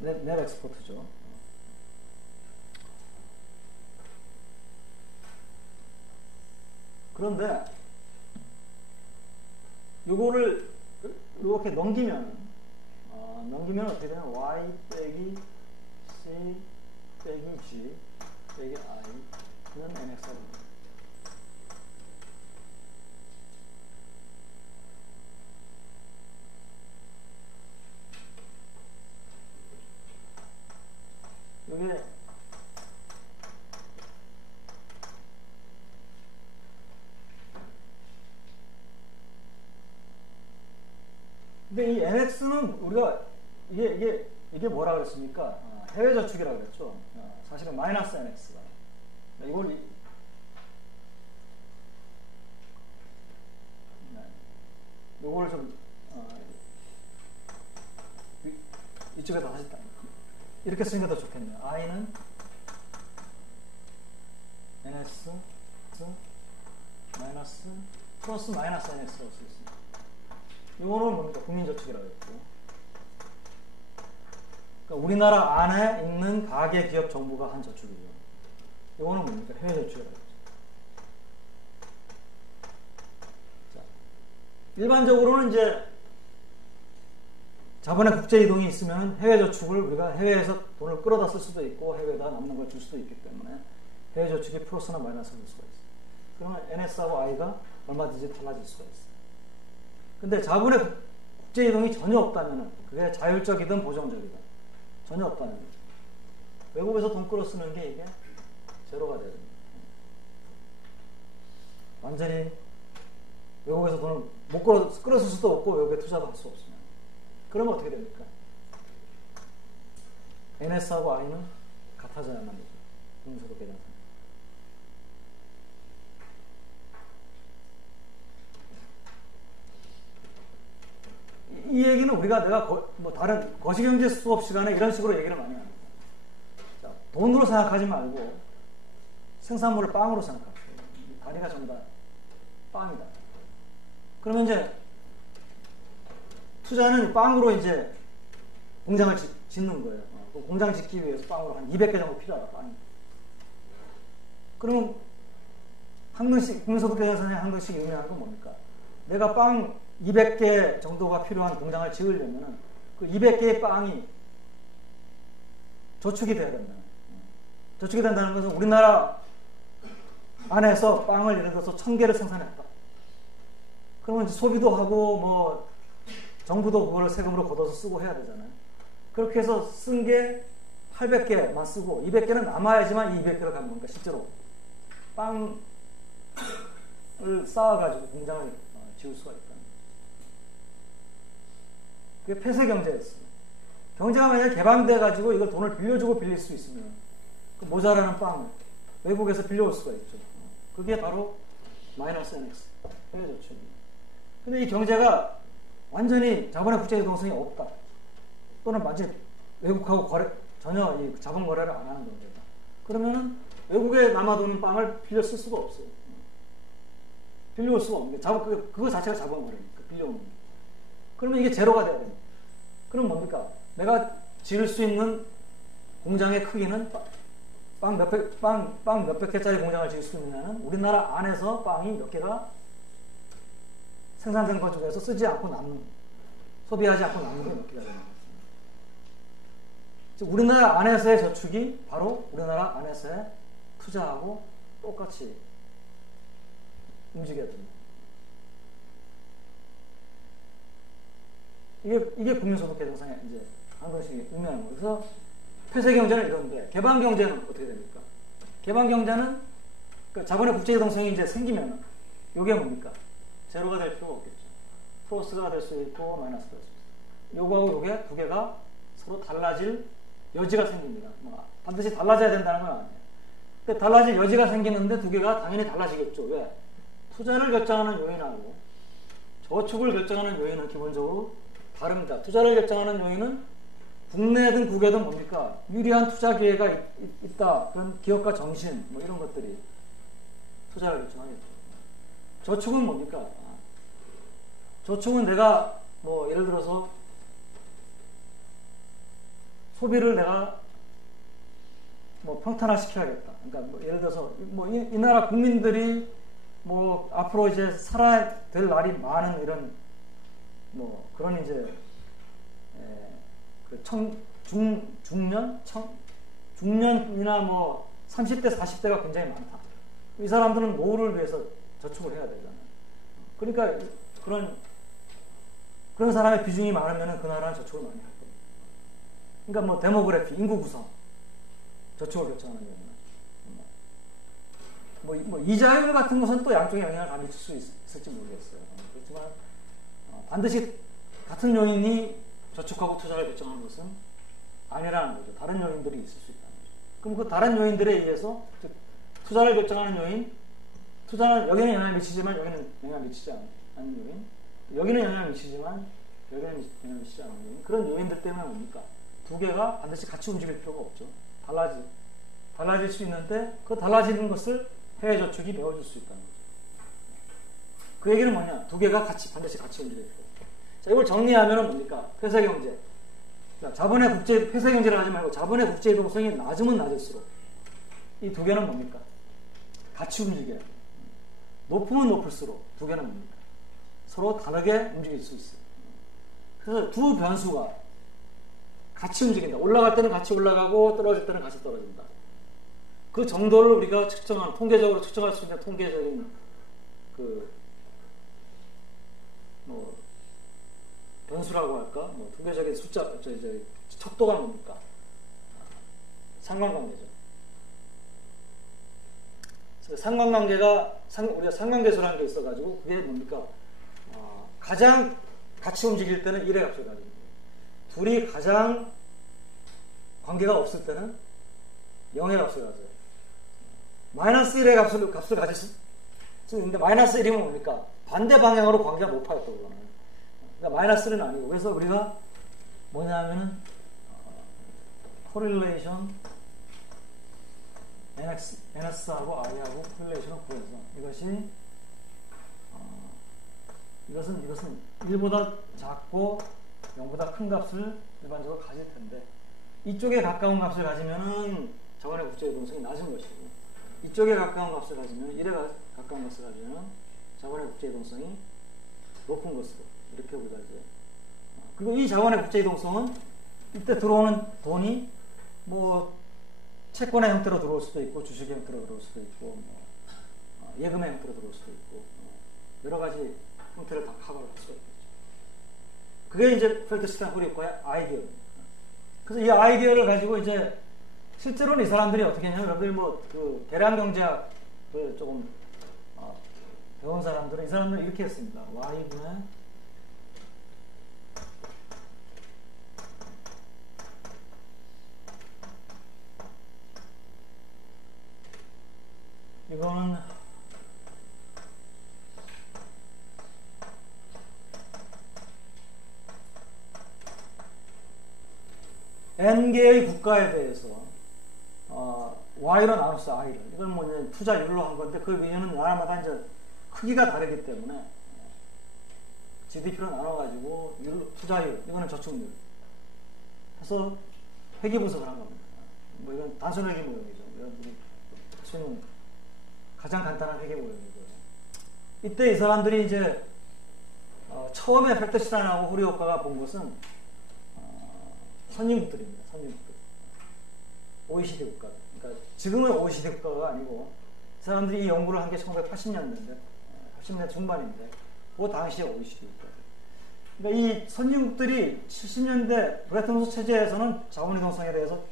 넷 엑스포트죠. 그런데 요거를 이렇게 넘기면 어떻게 되냐? Y 빼기 C 빼기 G 빼기 I는 NX가 됩니다. 이게 근데 이 NX는 우리가 이게 뭐라 그랬습니까? 해외 저축이라고 그랬죠. 사실은 마이너스 NX가 이걸 요거를 좀 이쪽에다 다시 이렇게 쓰는 게 더 좋겠네요. I는 NX 마이너스 플러스 마이너스 NX라고 쓸 수 있습니다. 이거는 뭡니까? 국민저축이라고 했고, 그러니까 우리나라 안에 있는 가계, 기업, 정부가 한 저축이죠. 이거는 뭡니까? 해외 저축이라고 했죠. 자, 일반적으로는 이제 자본의 국제 이동이 있으면 해외 저축을 우리가 해외에서 돈을 끌어다 쓸 수도 있고 해외에다 남는 걸 줄 수도 있기 때문에 해외 저축이 플러스나 마이너스가 될 수가 있어요. 그러면 NS하고 I가 얼마든지 달라질 수가 있어요. 근데 자본의 국제 이동이 전혀 없다면, 그게 자율적이든 보정적이든 전혀 없다면 외국에서 돈 끌어 쓰는 게 이게 제로가 돼야 됩니다. 완전히 외국에서 돈을 못 끌어 쓸 수도 없고 외국에 투자도 할 수 없으면 그러면 어떻게 됩니까? NS하고 I는 같아져야만 되죠. 국민소득 계산상. 이 얘기는 내가 다른 거시경제 수업 시간에 이런 식으로 얘기를 많이 합니다. 자, 돈으로 생각하지 말고 생산물을 빵으로 생각합시다. 다리가 전부 다 빵이다. 그러면 이제 투자는 빵으로 이제 공장을 짓는 거예요. 공장 짓기 위해서 빵으로 한 200개 정도 필요하다. 빵이. 그러면 항등식, 국민소득 계산상의 항등식 의미하는 건 뭡니까? 내가 빵 200개 정도가 필요한 공장을 지으려면 그 200개의 빵이 저축이 돼야 된다. 저축이 된다는 것은 우리나라 안에서 빵을 예를 들어서 1000개를 생산했다. 그러면 이제 소비도 하고 뭐 정부도 그걸 세금으로 걷어서 쓰고 해야 되잖아요. 그렇게 해서 쓴 게 800개만 쓰고 200개는 남아야지만 이 200개를 갖는 겁니까? 실제로 빵을 쌓아가지고 공장을 지을 수가 있다. 그게 폐쇄 경제였어요. 경제가 만약에 개방돼가지고 이걸 돈을 빌려주고 빌릴 수 있으면 그 모자라는 빵을 외국에서 빌려올 수가 있죠. 그게 바로 마이너스 NX, 해외저축입니다. 근데 이 경제가 완전히 자본의 국제유동성이 없다. 또는 마치 외국하고 전혀 이 자본 거래를 안 하는 경제다. 그러면은 외국에 남아도는 빵을 빌려 쓸 수가 없어요. 빌려올 수가 없는 게 그거 자체가 자본 거래니까 빌려오는 게. 그러면 이게 제로가 돼야 됩니다. 그럼 뭡니까? 내가 지을 수 있는 공장의 크기는 빵 몇백 개짜리 공장을 지을 수 있느냐는 우리나라 안에서 빵이 몇 개가 생산된 것 중에서 쓰지 않고 남는, 소비하지 않고 남는 게 몇 개가 됩니다. 즉 우리나라 안에서의 저축이 바로 우리나라 안에서의 투자하고 똑같이 움직여야 됩니다. 이게 국민소득 개정상의 이제 한 것이 의미하는 거예요. 그래서 폐쇄 경제는 이런데 개방 경제는 어떻게 됩니까? 개방 경제는 그러니까 자본의 국제 유동성이 이제 생기면 이게 뭡니까? 제로가 될 필요가 없겠죠. 플러스가 될 수 있고 마이너스가 될 수 있고 요거하고 요게 두 개가 서로 달라질 여지가 생깁니다. 반드시 달라져야 된다는 건 아니에요. 근데 달라질 여지가 생기는데 두 개가 당연히 달라지겠죠. 왜? 투자를 결정하는 요인하고 저축을 결정하는 요인은 기본적으로 다릅니다. 투자를 결정하는 요인은 국내든 국외든 뭡니까? 유리한 투자 기회가 있다. 그런 기업가 정신, 뭐 이런 것들이 투자를 결정하겠죠. 저축은 뭡니까? 저축은 내가 뭐 예를 들어서 소비를 내가 뭐 평탄화시켜야겠다. 그러니까 뭐 예를 들어서 뭐 이 나라 국민들이 뭐 앞으로 이제 살아야 될 날이 많은 이런 뭐 그런 이제 그 중년이나 뭐 30대 40대가 굉장히 많다. 이 사람들은 노후를 위해서 저축을 해야 되잖아요. 그러니까 그런 사람의 비중이 많으면 그 나라는 저축을 많이 할 겁니다. 그러니까 뭐 데모그래피, 인구 구성, 저축을 결정하는 거예요. 뭐 이자율 같은 것은 또 양쪽에 영향을 다 미칠 수 있을지 모르겠어요. 그렇지만 반드시 같은 요인이 저축하고 투자를 결정하는 것은 아니라는 거죠. 다른 요인들이 있을 수 있다는 거죠. 그럼 그 다른 요인들에 의해서 즉 투자를 결정하는 요인, 투자는 여기는 영향을 미치지만 여기는 영향을 미치지 않는 요인, 여기는 영향을 미치지만 여기는 영향을 미치지 않는 요인, 그런 요인들 때문에 뭡니까? 두 개가 반드시 같이 움직일 필요가 없죠. 달라질 수 있는데 그 달라지는 것을 해외 저축이 메워줄 수 있다는 거죠. 그 얘기는 뭐냐? 두 개가 반드시 같이 움직일 필요가 없죠. 자, 이걸 정리하면 뭡니까? 폐쇄 경제. 자본의 폐쇄 경제를 하지 말고 자본의 국제 유동성이 낮으면 낮을수록 이 두 개는 뭡니까? 같이 움직여야 돼요. 높으면 높을수록 두 개는 뭡니까? 서로 다르게 움직일 수 있어요. 그래서 두 변수가 같이 움직인다. 올라갈 때는 같이 올라가고 떨어질 때는 같이 떨어진다. 그 정도를 우리가 통계적으로 측정할 수 있는 통계적인 뭐 변수라고 할까? 뭐 통계적인 숫자, 척도가 뭡니까? 상관관계죠. 상관관계가 우리가 상관계수라는 게 있어가지고 그게 뭡니까? 가장 같이 움직일 때는 1의 값을 가지고 둘이 가장 관계가 없을 때는 0의 값을 가져요. 마이너스 1의 값을 가질 수 있는데 마이너스 1이면 뭡니까? 반대 방향으로 관계가 높아요. 또 그거는. 그러니까 마이너스는 아니고 그래서 우리가 뭐냐면은 correlation NS하고 I하고 correlation을 구해서 이것은 1보다 작고 0보다 큰 값을 일반적으로 가질 텐데 이쪽에 가까운 값을 가지면은 자본의 국제 유동성이 낮은 것이고 이쪽에 가까운 값을 가지면 1에 가까운 값을 가지면 자본의 국제 유동성이 높은 것으로 이렇게 우리가 이제 그리고 이 자본의 국제 유동성은 이때 들어오는 돈이 뭐 채권의 형태로 들어올 수도 있고 주식의 형태로 들어올 수도 있고 예금의 형태로 들어올 수도 있고 여러 가지 형태를 다 커버할 수가 있겠죠. 그게 이제 펠드시탄 후리코의 아이디어입니다. 그래서 이 아이디어를 가지고 이제 실제로는 이 사람들이 어떻게 했냐면 여러분들 뭐 그 계량 경제학 조금 배운 사람들은 이 사람들은 이렇게 했습니다. y분의 이거는 n개의 국가에 대해서 y로 나눴어. i를. 이건 뭐 투자율로 한 건데 그 이유는 나라마다 이제 크기가 다르기 때문에 GDP로 나눠가지고 투자율, 이거는 저축률 해서 회계 분석을 한 겁니다. 뭐 이건 단순 회계 모형이죠. 이건 가장 간단한 회계 모형이고요. 이때 이 사람들이 이제 처음에 펠트시단하고 후리 효과가 본 것은 선진국들입니다. 선진국들. OECD 국가. 그러니까 지금의 OECD 국가가 아니고 이 사람들이 이 연구를 한 게 1980년대인데 80년대 중반인데 그 당시에 OECD 국가. 그러니까 이 선진국들이 70년대 브레튼 우드 체제에서는 자본이동성에 대해서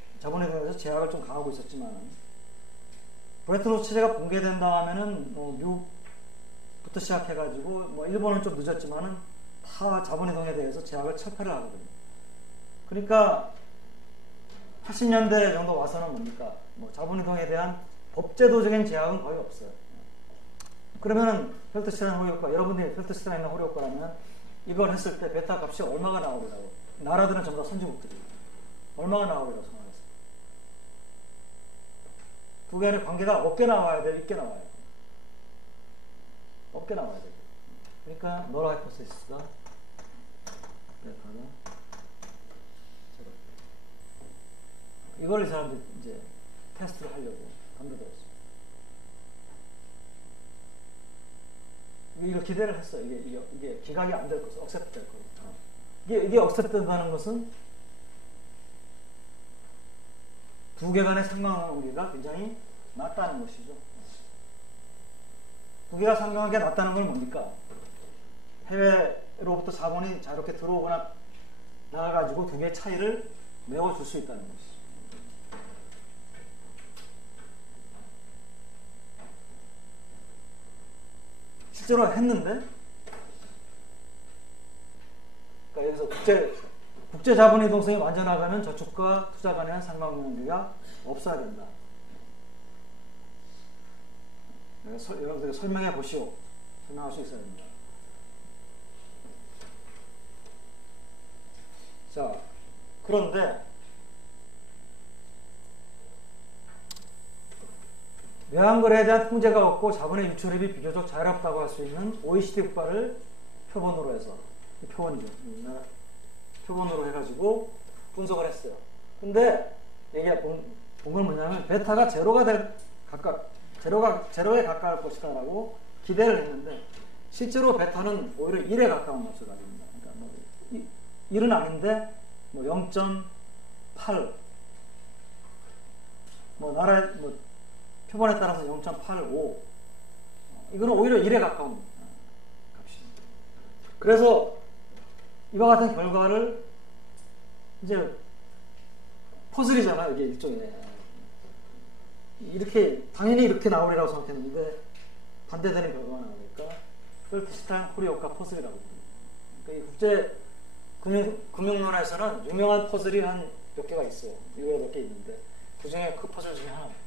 제약을 좀 가하고 있었지만 브레튼 우드 체제가 붕괴된다 하면은 뭐 미국부터 시작해가지고 뭐 일본은 좀 늦었지만은 다 자본이동에 대해서 제약을 철폐를 하거든요. 그러니까 80년대 정도 와서는 뭡니까? 뭐 자본이동에 대한 법제도적인 제약은 거의 없어요. 그러면은 펠트시단 호리 효과, 여러분들이 펠트시단이나 호리 효과라면 이걸 했을 때 베타 값이 얼마가 나오리라고, 나라들은 전부 다 선진국들이 얼마가 나오리라고 생각했어요. 두 개 안에 관계가 없게 나와야 돼요, 있게 나와야 돼요? 없게 나와야 돼요. 그러니까 너라 하이포테시스가 베타가 이걸 이 사람들이 이제 테스트를 하려고 던져들었어요. 이거 기대를 했어요. 이게 기각이 안 될 것을, 억셉트 될 거예요. 이게 억셉트 된다는 것은 두 개 간의 상관관계가 굉장히 낮다는 것이죠. 두 개가 상관관계가 낮다는 건 뭡니까? 해외로부터 자본이 자유롭게 들어오거나 나가가지고 두 개의 차이를 메워줄 수 있다는 것이죠. 실제로 했는데, 그러니까 여기서 국제 자본 이동성이 완전하다면 저축과 투자 간의 상관관계가 없어야 된다. 여러분들 설명해 보시오. 설명할 수 있어야 됩니다. 자, 그런데 외환거래에 대한 통제가 없고 자본의 유출입이 비교적 자유롭다고 할 수 있는 OECD 국가를 표본으로 해서, 표본이죠. 표본으로 해가지고 분석을 했어요. 근데 이게 본 건 뭐냐면 베타가 제로에 가까울 것이다라고 기대를 했는데 실제로 베타는 오히려 1에 가까운 값을 가집니다. 그러니까 뭐 1은 아닌데 뭐 0.8 뭐 표본에 따라서 0.85 이거는 오히려 1에 가까운 값입니다. 그래서 이와 같은 결과를 이제 퍼즐이잖아요. 이게 일종의 이렇게 당연히 이렇게 나오리라고 생각했는데 반대되는 결과가 나오니까 펠트시단 호리 효과 퍼즐이라고 합니다. 그러니까 이 국제 금융론에서는 유명한 퍼즐이 한 몇 개가 있어요. 몇 개 있는데 그 중에 그 퍼즐 중에 하나입니다.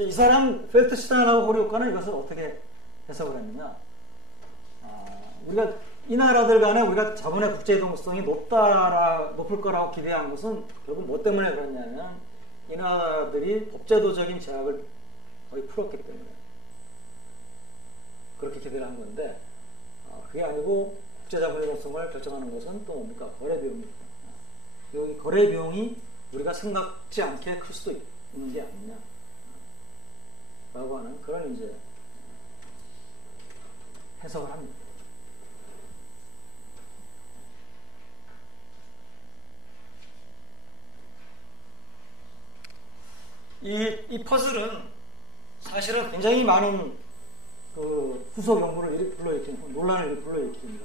이 사람 펠트시단하고 호리 효과는 이것을 어떻게 해석을 했느냐? 우리가 이 나라들 간에 우리가 자본의 국제 이동성이 높을 거라고 기대한 것은 결국 뭐 때문에 그랬냐면 이 나라들이 법제도적인 제약을 거의 풀었기 때문에 그렇게 기대를 한 건데 그게 아니고 국제 자본 이동성을 결정하는 것은 또 뭡니까? 거래 비용입니다. 여기 거래 비용이 우리가 생각지 않게 클 수도 있는 게 아니냐? 라고 하는 그런 이제 해석을 합니다. 이 퍼즐은 사실은 굉장히 많은 그 후속 연구를 불러일으키는, 논란을 불러일으킵니다.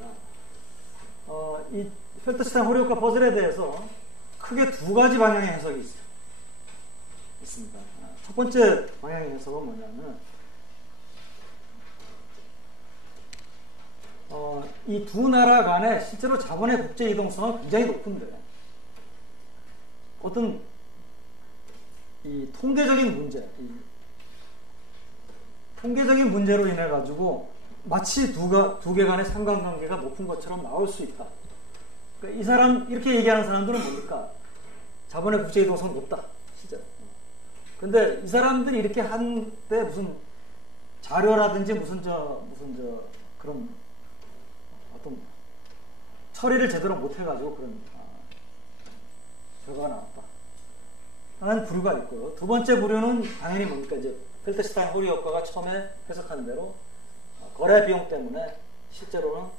이 펠트시단 호리 효과 퍼즐에 대해서 크게 두 가지 방향의 해석이 있어요. 있습니다. 첫 번째 방향의 해석은 뭐냐면 이 두 나라 간에 실제로 자본의 국제 이동성은 굉장히 높은데 어떤 이 통계적인 문제로 인해 가지고 마치 두 개 간의 상관관계가 높은 것처럼 나올 수 있다. 그러니까 이 사람 이렇게 얘기하는 사람들은 뭡니까? 자본의 국제 이동성 높다. 진짜. 근데 이 사람들이 이렇게 한때 무슨 자료라든지 무슨 그런 어떤 처리를 제대로 못 해가지고 그런 결과가 나왔다. 하는 부류가 있고요. 두 번째 부류는 당연히 뭡니까? 이제 펠트슈타인 호리 효과가 처음에 해석한 대로 거래 비용 때문에 실제로는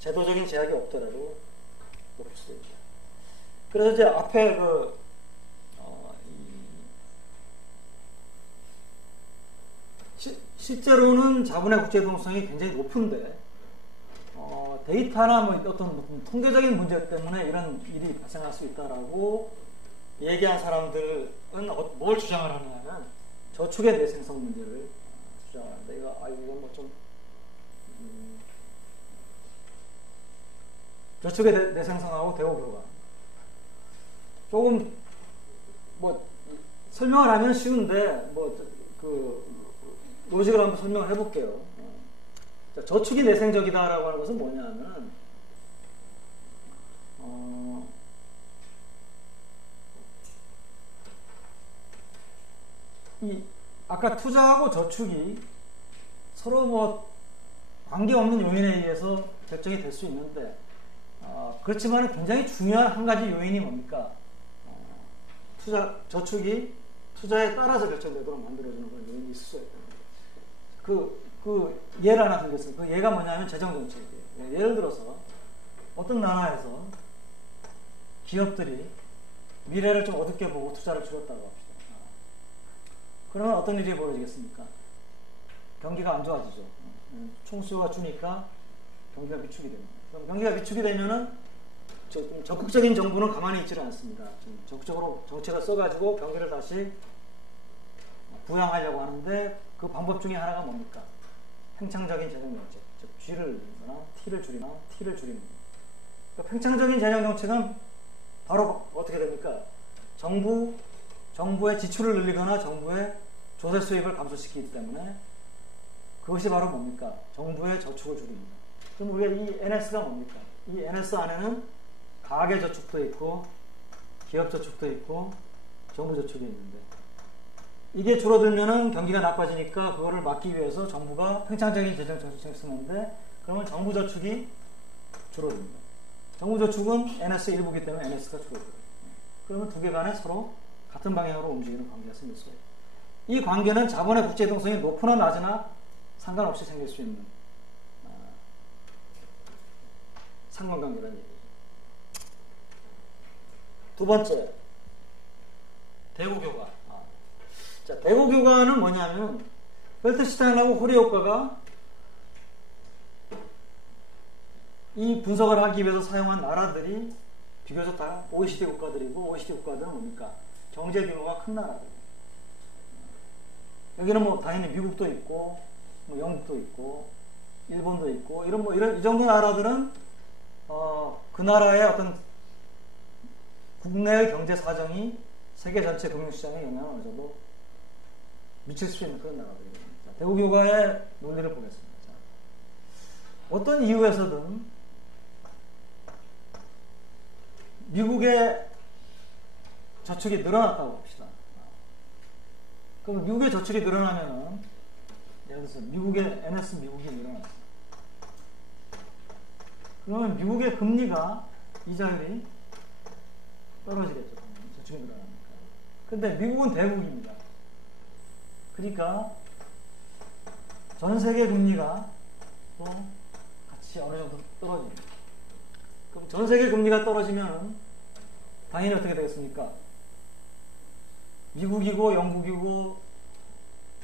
제도적인 제약이 없더라도 높을 수도 있다. 그래서 이제 앞에 실제로는 자본의 국제 이동성이 굉장히 높은데 데이터나 뭐 어떤 통계적인 문제 때문에 이런 일이 발생할 수 있다라고 얘기한 사람들은 뭘 주장을 하느냐면 저축의 내생성 문제를 주장하는데 이건 뭐 좀 저축의 내생성하고 대오교가 조금 뭐 설명을 하면 쉬운데 로직을 한번 설명을 해볼게요. 저축이 내생적이다라고 하는 것은 뭐냐면 아까 투자하고 저축이 서로 뭐 관계없는 요인에 의해서 결정이 될 수 있는데 그렇지만 굉장히 중요한 한 가지 요인이 뭡니까? 저축이 투자에 따라서 결정되도록 만들어주는 그런 요인이 있을 수 있다. 그 예를 하나 들겠습니다. 그 예가 뭐냐면 재정정책이에요. 예를 들어서 어떤 나라에서 기업들이 미래를 좀 어둡게 보고 투자를 줄였다고 합시다. 그러면 어떤 일이 벌어지겠습니까? 경기가 안 좋아지죠. 총수요가 주니까 경기가 위축이 됩니다. 그럼 경기가 위축이 되면은 적극적인 정부는 가만히 있지는 않습니다. 적극적으로 정책을 써가지고 경기를 다시 부양하려고 하는데 그 방법 중에 하나가 뭡니까? 팽창적인 재정정책, 즉 G를 늘리거나 T를 줄이거나 T를 줄이는 겁니다. 그러니까 팽창적인 재정정책은 바로 어떻게 됩니까? 정부의 지출을 늘리거나 정부의 조세 수입을 감소시키기 때문에 그것이 바로 뭡니까? 정부의 저축을 줄입니다. 그럼 우리가 이 NS가 뭡니까? 이 NS 안에는 가계 저축도 있고 기업 저축도 있고 정부 저축이 있는데 이게 줄어들면은 경기가 나빠지니까 그거를 막기 위해서 정부가 팽창적인 재정 정책을 쓰는데 그러면 정부 저축이 줄어듭니다. 정부 저축은 NS 일부이기 때문에 NS가 줄어들어요. 그러면 두 개 간에 서로 같은 방향으로 움직이는 관계가 생길 수 있어요. 이 관계는 자본의 국제 이동성이 높으나 낮으나 상관없이 생길 수 있는 상관관계라는 얘기죠. 두 번째, 대구교과. 자, 대구교과는 뭐냐면 펠트슈타인하고 호리 효과가 이 분석을 하기 위해서 사용한 나라들이 비교적 다 OECD 국가들이고 OECD 국가들은 뭡니까? 경제 규모가 큰 나라들. 여기는 뭐 당연히 미국도 있고 뭐 영국도 있고 일본도 있고 이 정도 나라들은 그 나라의 어떤 국내의 경제 사정이 세계 전체 금융시장에 영향을 어느 정도 미칠 수 있는 그런 나라들입니다. 대구교과의 논리를 보겠습니다. 자, 어떤 이유에서든 미국의 저축이 늘어났다고 봅시다. 그럼 미국의 저축이 늘어나면은 예를 들어서 미국의 NS 미국이 늘어났어요. 그러면 미국의 금리가 이자율이 떨어지겠죠. 저축이 늘어나니까. 근데 미국은 대국입니다. 그러니까 전 세계 금리가 또 같이 어느 정도 떨어집니다. 그럼 전 세계 금리가 떨어지면 당연히 어떻게 되겠습니까? 미국이고 영국이고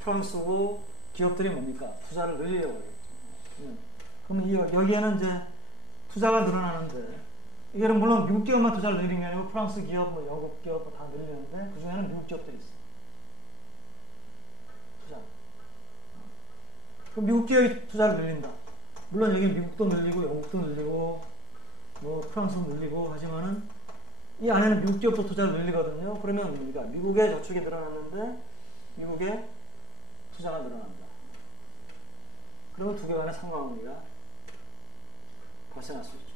프랑스고 기업들이 뭡니까? 투자를 늘리려고 하겠죠. 그러면 여기에는 이제 투자가 늘어나는데 이게는 물론 미국 기업만 투자를 늘리는 게 아니고 프랑스 기업, 뭐 영국 기업 다 늘리는데 그 중에는 미국 기업들이 있어요. 그럼 미국 기업이 투자를 늘린다. 물론 여기 미국도 늘리고 영국도 늘리고 뭐 프랑스도 늘리고 하지만은 이 안에는 미국 기업도 투자를 늘리거든요. 그러면 뭡니까? 미국의 저축이 늘어났는데 미국의 투자가 늘어난다. 그러면 두 개 간의 상관관계가 발생할 수 있죠.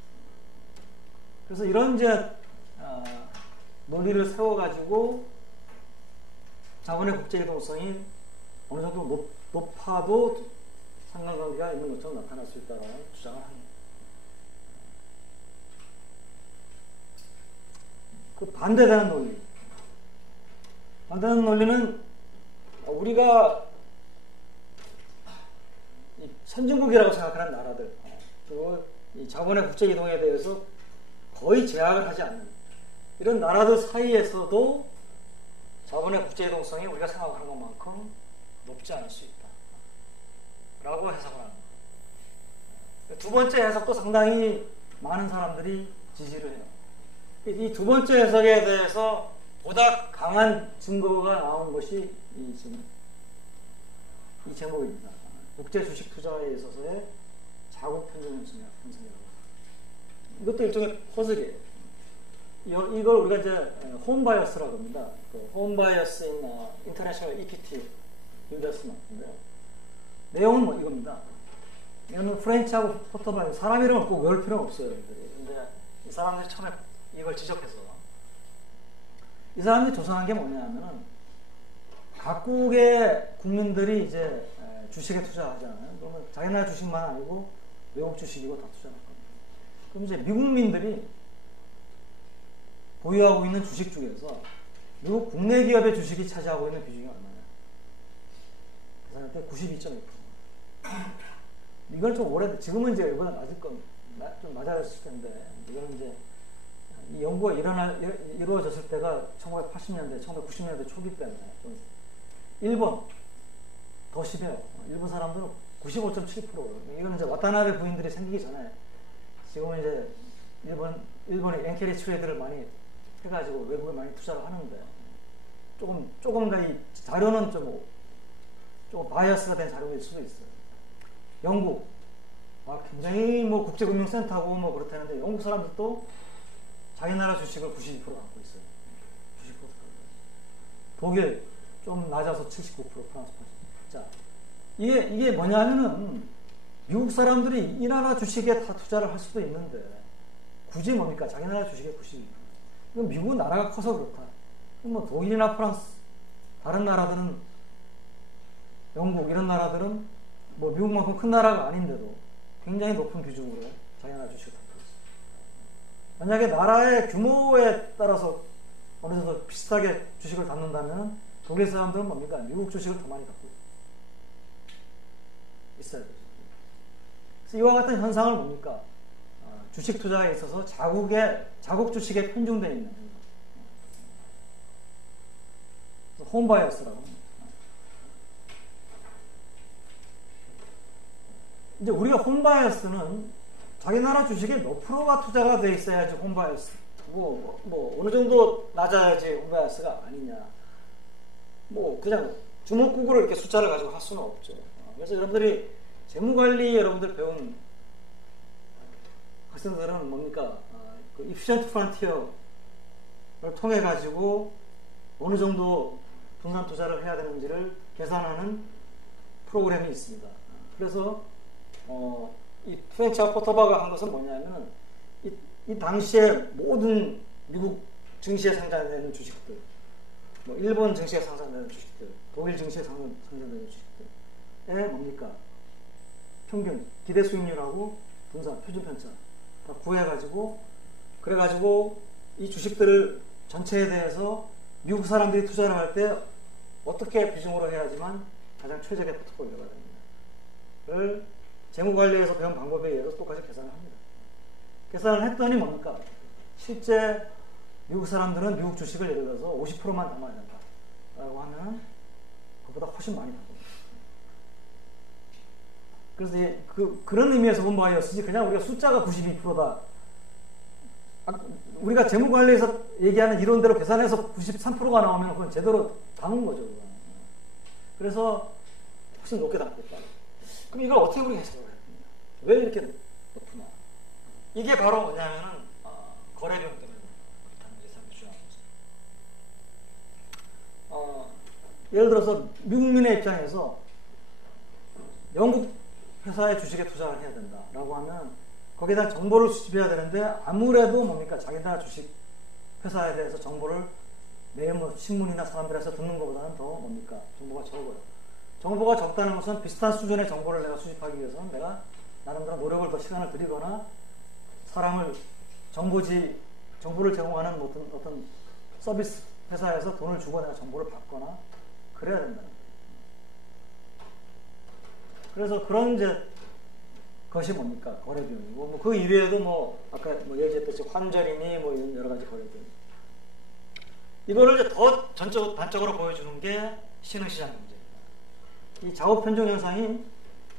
그래서 이런 이제 논리를 세워가지고 자본의 국제이동성이 어느 정도 높아도 상관관계가 있는 것처럼 나타날 수 있다는 주장을 합니다. 그 반대되는 논리. 반대되는 논리는 우리가 선진국이라고 생각하는 나라들, 그리고 이 자본의 국제이동에 대해서 거의 제약을 하지 않는 이런 나라들 사이에서도 자본의 국제이동성이 우리가 생각하는 것만큼 높지 않을 수 있다 라고 해석을 합니다. 두 번째 해석도 상당히 많은 사람들이 지지를 해요. 이 두 번째 해석에 대해서 보다 강한 증거가 나온 것이 이 제목입니다. 국제 주식 투자에 있어서의 자국 편중 현상이라고 합니다. 이것도 일종의 퍼즐이에요. 이걸 우리가 이제 홈 바이어스라고 합니다. 홈 바이어스인 인터내셔널 EPT 인베스트먼트인데요. 내용은 뭐 이겁니다. 이거는 프렌치하고 포터바이 사람 이름을 꼭 외울 필요는 없어요. 근데 이 사람들이 처음에 이걸 지적해서 이 사람들이 조사한 게 뭐냐면은 각국의 국민들이 이제 주식에 투자하잖아요. 그러면 자기 나라 주식만 아니고 외국 주식이고 다 투자할 겁니다. 그럼 이제 미국민들이 보유하고 있는 주식 중에서 미국 국내 기업의 주식이 차지하고 있는 비중이 얼마냐? 계산할 때 92.2%. 이걸 좀 지금은 이제 이거보다 낮을 건, 좀 낮아졌을 텐데, 이거는 이제 이 연구가 이루어졌을 때가 1980년대, 1990년대 초기 때문에 좀 일본 더 심해요. 일본 사람들은 95.7%. 이거는 이제 와타나베 부인들이 생기기 전에 지금은 이제 일본의 엔케리 트레이드를 많이 해가지고 외국에 많이 투자를 하는데 조금 더 이 자료는 좀 바이어스가 된 자료일 수도 있어요. 영국 굉장히 뭐 국제금융센터고 뭐 그렇다는데 영국 사람들도 자기 나라 주식을 92% 갖고 있어요. 90%. 독일 좀 낮아서 79%, 프랑스 80%. 자, 이게 뭐냐면은 미국 사람들이 이 나라 주식에 다 투자를 할 수도 있는데 굳이 뭡니까? 자기 나라 주식에 92%. 이건 미국은 나라가 커서 그렇다. 뭐 독일이나 프랑스, 다른 나라들은 영국 이런 나라들은 뭐 미국만큼 큰 나라가 아닌데도 굉장히 높은 비중으로 자기 나라 주식을 갖고 있어요. 만약에 나라의 규모에 따라서 어느 정도 비슷하게 주식을 갖는다면 독일 사람들은 뭡니까? 미국 주식을 더 많이 갖고 있어요. 그래서 이와 같은 현상을 뭡니까? 주식 투자에 있어서 자국 주식에 편중되어 있는 홈바이어스라고 합니다. 이제 우리가 홈바이어스는 자기 나라 주식에 몇 프로가 투자가 돼 있어야지 홈바이어스. 뭐 어느 정도 낮아야지 홈바이어스가 아니냐. 뭐 그냥 주먹구구로 이렇게 숫자를 가지고 할 수는 없죠. 그래서 여러분들이 재무관리 여러분들 배운 학생들은 뭡니까? 그 efficient frontier를 통해 가지고 어느 정도 분산 투자를 해야 되는지를 계산하는 프로그램이 있습니다. 그래서 이 프렌치와 포터바가 한 것은 뭐냐면 이 당시에 모든 미국 증시에 상장되는 주식들, 뭐 일본 증시에 상장되는 주식들, 독일 증시에 상장되는 주식들에 뭡니까? 평균 기대 수익률하고 분산 표준 편차 다 구해가지고 그래가지고 이 주식들을 전체에 대해서 미국 사람들이 투자를 할 때 어떻게 비중으로 해야지만 가장 최적의 포트폴리오가 됩니다.를 재무관리에서 배운 방법에 의해서 똑같이 계산을 합니다. 계산을 했더니 뭡니까? 실제 미국 사람들은 미국 주식을 예를 들어서 50%만 담아야 된다 라고 하면 그보다 훨씬 많이 담습니다. 그래서 그런 의미에서 본 바이어스지 그냥 우리가 숫자가 92%다. 우리가 재무관리에서 얘기하는 이론대로 계산해서 93%가 나오면 그건 제대로 담은 거죠. 그래서 훨씬 높게 담고 있다. 그럼 이걸 어떻게 우리가 해석을 해야 되냐? 왜 이렇게 높으냐? 이게 바로 뭐냐면은 거래비용 때문에 그렇다는 게 상당히 중요한 거죠. 예를 들어서 미국민의 입장에서 영국 회사의 주식에 투자를 해야 된다라고 하면 거기에 대한 정보를 수집해야 되는데 아무래도 뭡니까? 자기네가 주식 회사에 대해서 정보를 매일 뭐 신문이나 사람들에서 듣는 것보다는 더 뭡니까? 정보가 적어요. 정보가 적다는 것은 비슷한 수준의 정보를 내가 수집하기 위해서는 내가 나름대로 노력을 더 시간을 들이거나 사람을 정보를 제공하는 어떤 서비스 회사에서 돈을 주고 내가 정보를 받거나 그래야 된다는 거예요. 그래서 그런 이제 것이 뭡니까? 거래비용이고 뭐 그 이외에도 뭐 아까 뭐 얘기했듯이 환전이니 뭐 이런 여러 가지 거래비용. 이거를 이제 더 단적으로 보여주는 게 신흥시장 경제입니다. 이 작업 편중 현상이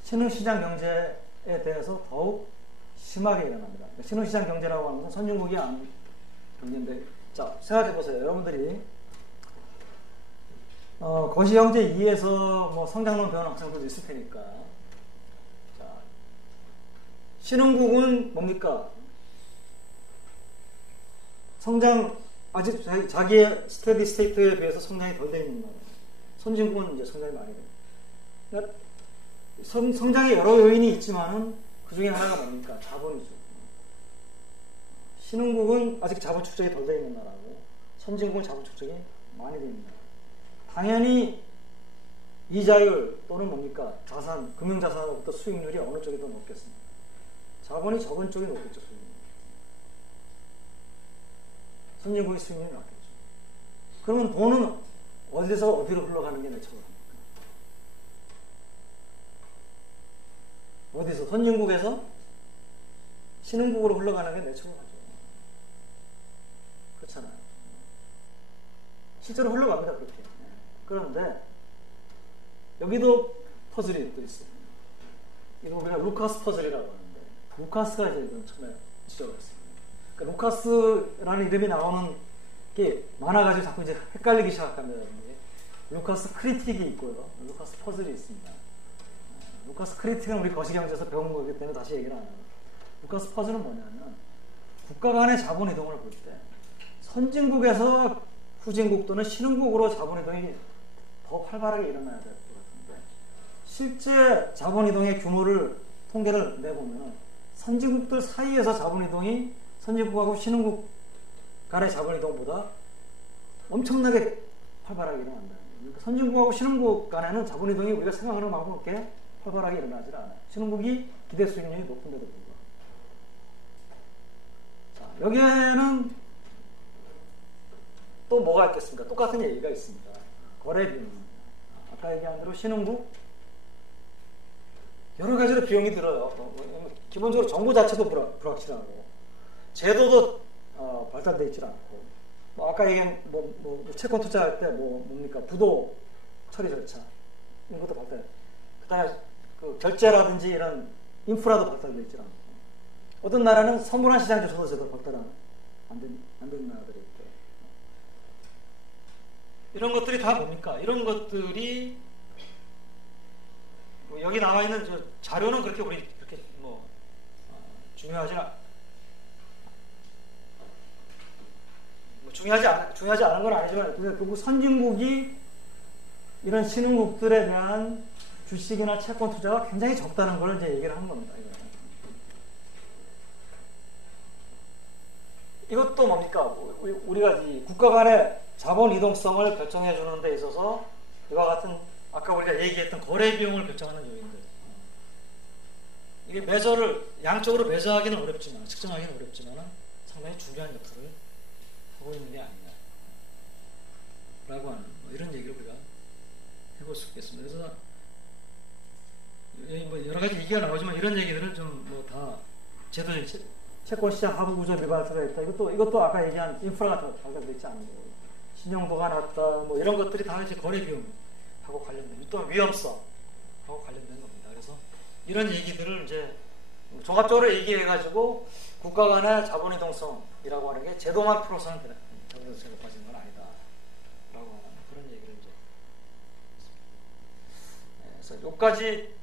신흥시장 경제에 대해서 더욱 심하게 일어납니다. 신흥시장 경제라고 하는 것은 선진국이 아닌 경제인데, 자 생각해 보세요. 여러분들이 거시경제 2에서 뭐 성장론 배우는 학생들도 있을 테니까, 자 신흥국은 뭡니까? 아직 자기의 스테디 스테이트에 비해서 성장이 덜 되어 있는 거예요. 선진국은 이제 성장이 많이 돼요. 그러니까 성장의 여러 요인이 있지만은 그 중에 하나가 뭡니까? 자본이죠. 신흥국은 아직 자본 축적이 덜 되어 있는 나라고, 선진국은 자본 축적이 많이 되어 있는 나라. 당연히 이자율 또는 뭡니까? 자산, 금융자산으로부터 수익률이 어느 쪽이 더 높겠습니까? 자본이 적은 쪽이 높겠죠, 수익률. 선진국의 수익률이 낮겠죠. 그러면 돈은 어디서 어디로 흘러가는 게 내척을 합니까? 어디서? 선진국에서 신흥국으로 흘러가는 게 내척을 하죠. 그렇잖아요. 실제로 흘러갑니다, 그렇게. 그런데 여기도 퍼즐이 또 있어요. 이거 우리가 루카스 퍼즐이라고 하는데, 루카스가 이제 이건 처음에 지적을 했어요. 그러니까 루카스라는 이름이 나오는 게 많아가지고 자꾸 이제 헷갈리기 시작합니다. 루카스 크리틱이 있고요, 루카스 퍼즐이 있습니다. 루카스 크리틱은 우리 거시경제에서 배운 거기 때문에 다시 얘기를 안 해요. 루카스 퍼즐은 뭐냐면, 국가 간의 자본 이동을 볼 때 선진국에서 후진국 또는 신흥국으로 자본 이동이 더 활발하게 일어나야 될 것 같은데, 실제 자본 이동의 규모를 통계를 내보면 선진국들 사이에서 자본 이동이 선진국하고 신흥국 간의 자본 이동보다 엄청나게 활발하게 일어난다. 그러니까 선진국하고 신흥국 간에는 자본 이동이 우리가 생각하는 만큼 그렇게 활발하게 일어나질 않아요. 신흥국이 기대 수익률이 높은데도 불구하고. 자, 여기에는 또 뭐가 있겠습니까? 똑같은 얘기가 있습니다. 거래비용. 아까 얘기한 대로 신흥국 여러 가지로 비용이 들어요. 기본적으로 정보 자체도 불확실하고, 제도도 발달되어 있지 않고, 뭐 아까 얘기한 채권 투자할 때 뭡니까? 부도 처리 절차 이런 것도 발달. 그다음에 그 결제라든지 이런 인프라도 발달되어 있지 않고, 어떤 나라는 선분한 시장 조사도 제대로 발달 안 되는 나라들이 있고, 이런 것들이 다 뭡니까? 이런 것들이 여기 나와 있는 저 자료는 그렇게 우리 그렇게 중요하지 않은 건 아니지만, 결국 선진국이 이런 신흥국들에 대한 주식이나 채권 투자가 굉장히 적다는 걸 이제 얘기를 하는 겁니다. 이것도 뭡니까? 우리가 이 국가 간의 자본 이동성을 결정해 주는 데 있어서 이와 같은 아까 우리가 얘기했던 거래 비용을 결정하는 요인들, 이게 양쪽으로 매저하기는 어렵지만, 측정하기는 어렵지만 상당히 중요한 역할을 하고 있는 게 아니냐 라고 하는 이런 얘기를 우리가 해볼 수 있겠습니다. 그래서 여러 가지 얘기가 나오지만 이런 얘기들은 좀 다 제도적인 채권 시장 하부 구조 미발이 들어있다. 이것도 아까 얘기한 인프라가 발달되어 있지 않은 거고, 신용도가 낮다, 이런 것들이 다 이제 거래 비용하고 관련된, 또 위험성하고 관련된 겁니다. 그래서 이런 얘기들을 이제 종합적으로 얘기해가지고 국가 간의 자본 이동성이라고 하는 게 제도만 풀어서는 자본 이동성이 빠지는 건 아니다 라고 하는 그런 얘기를 이제 했습니다. 그래서 여기까지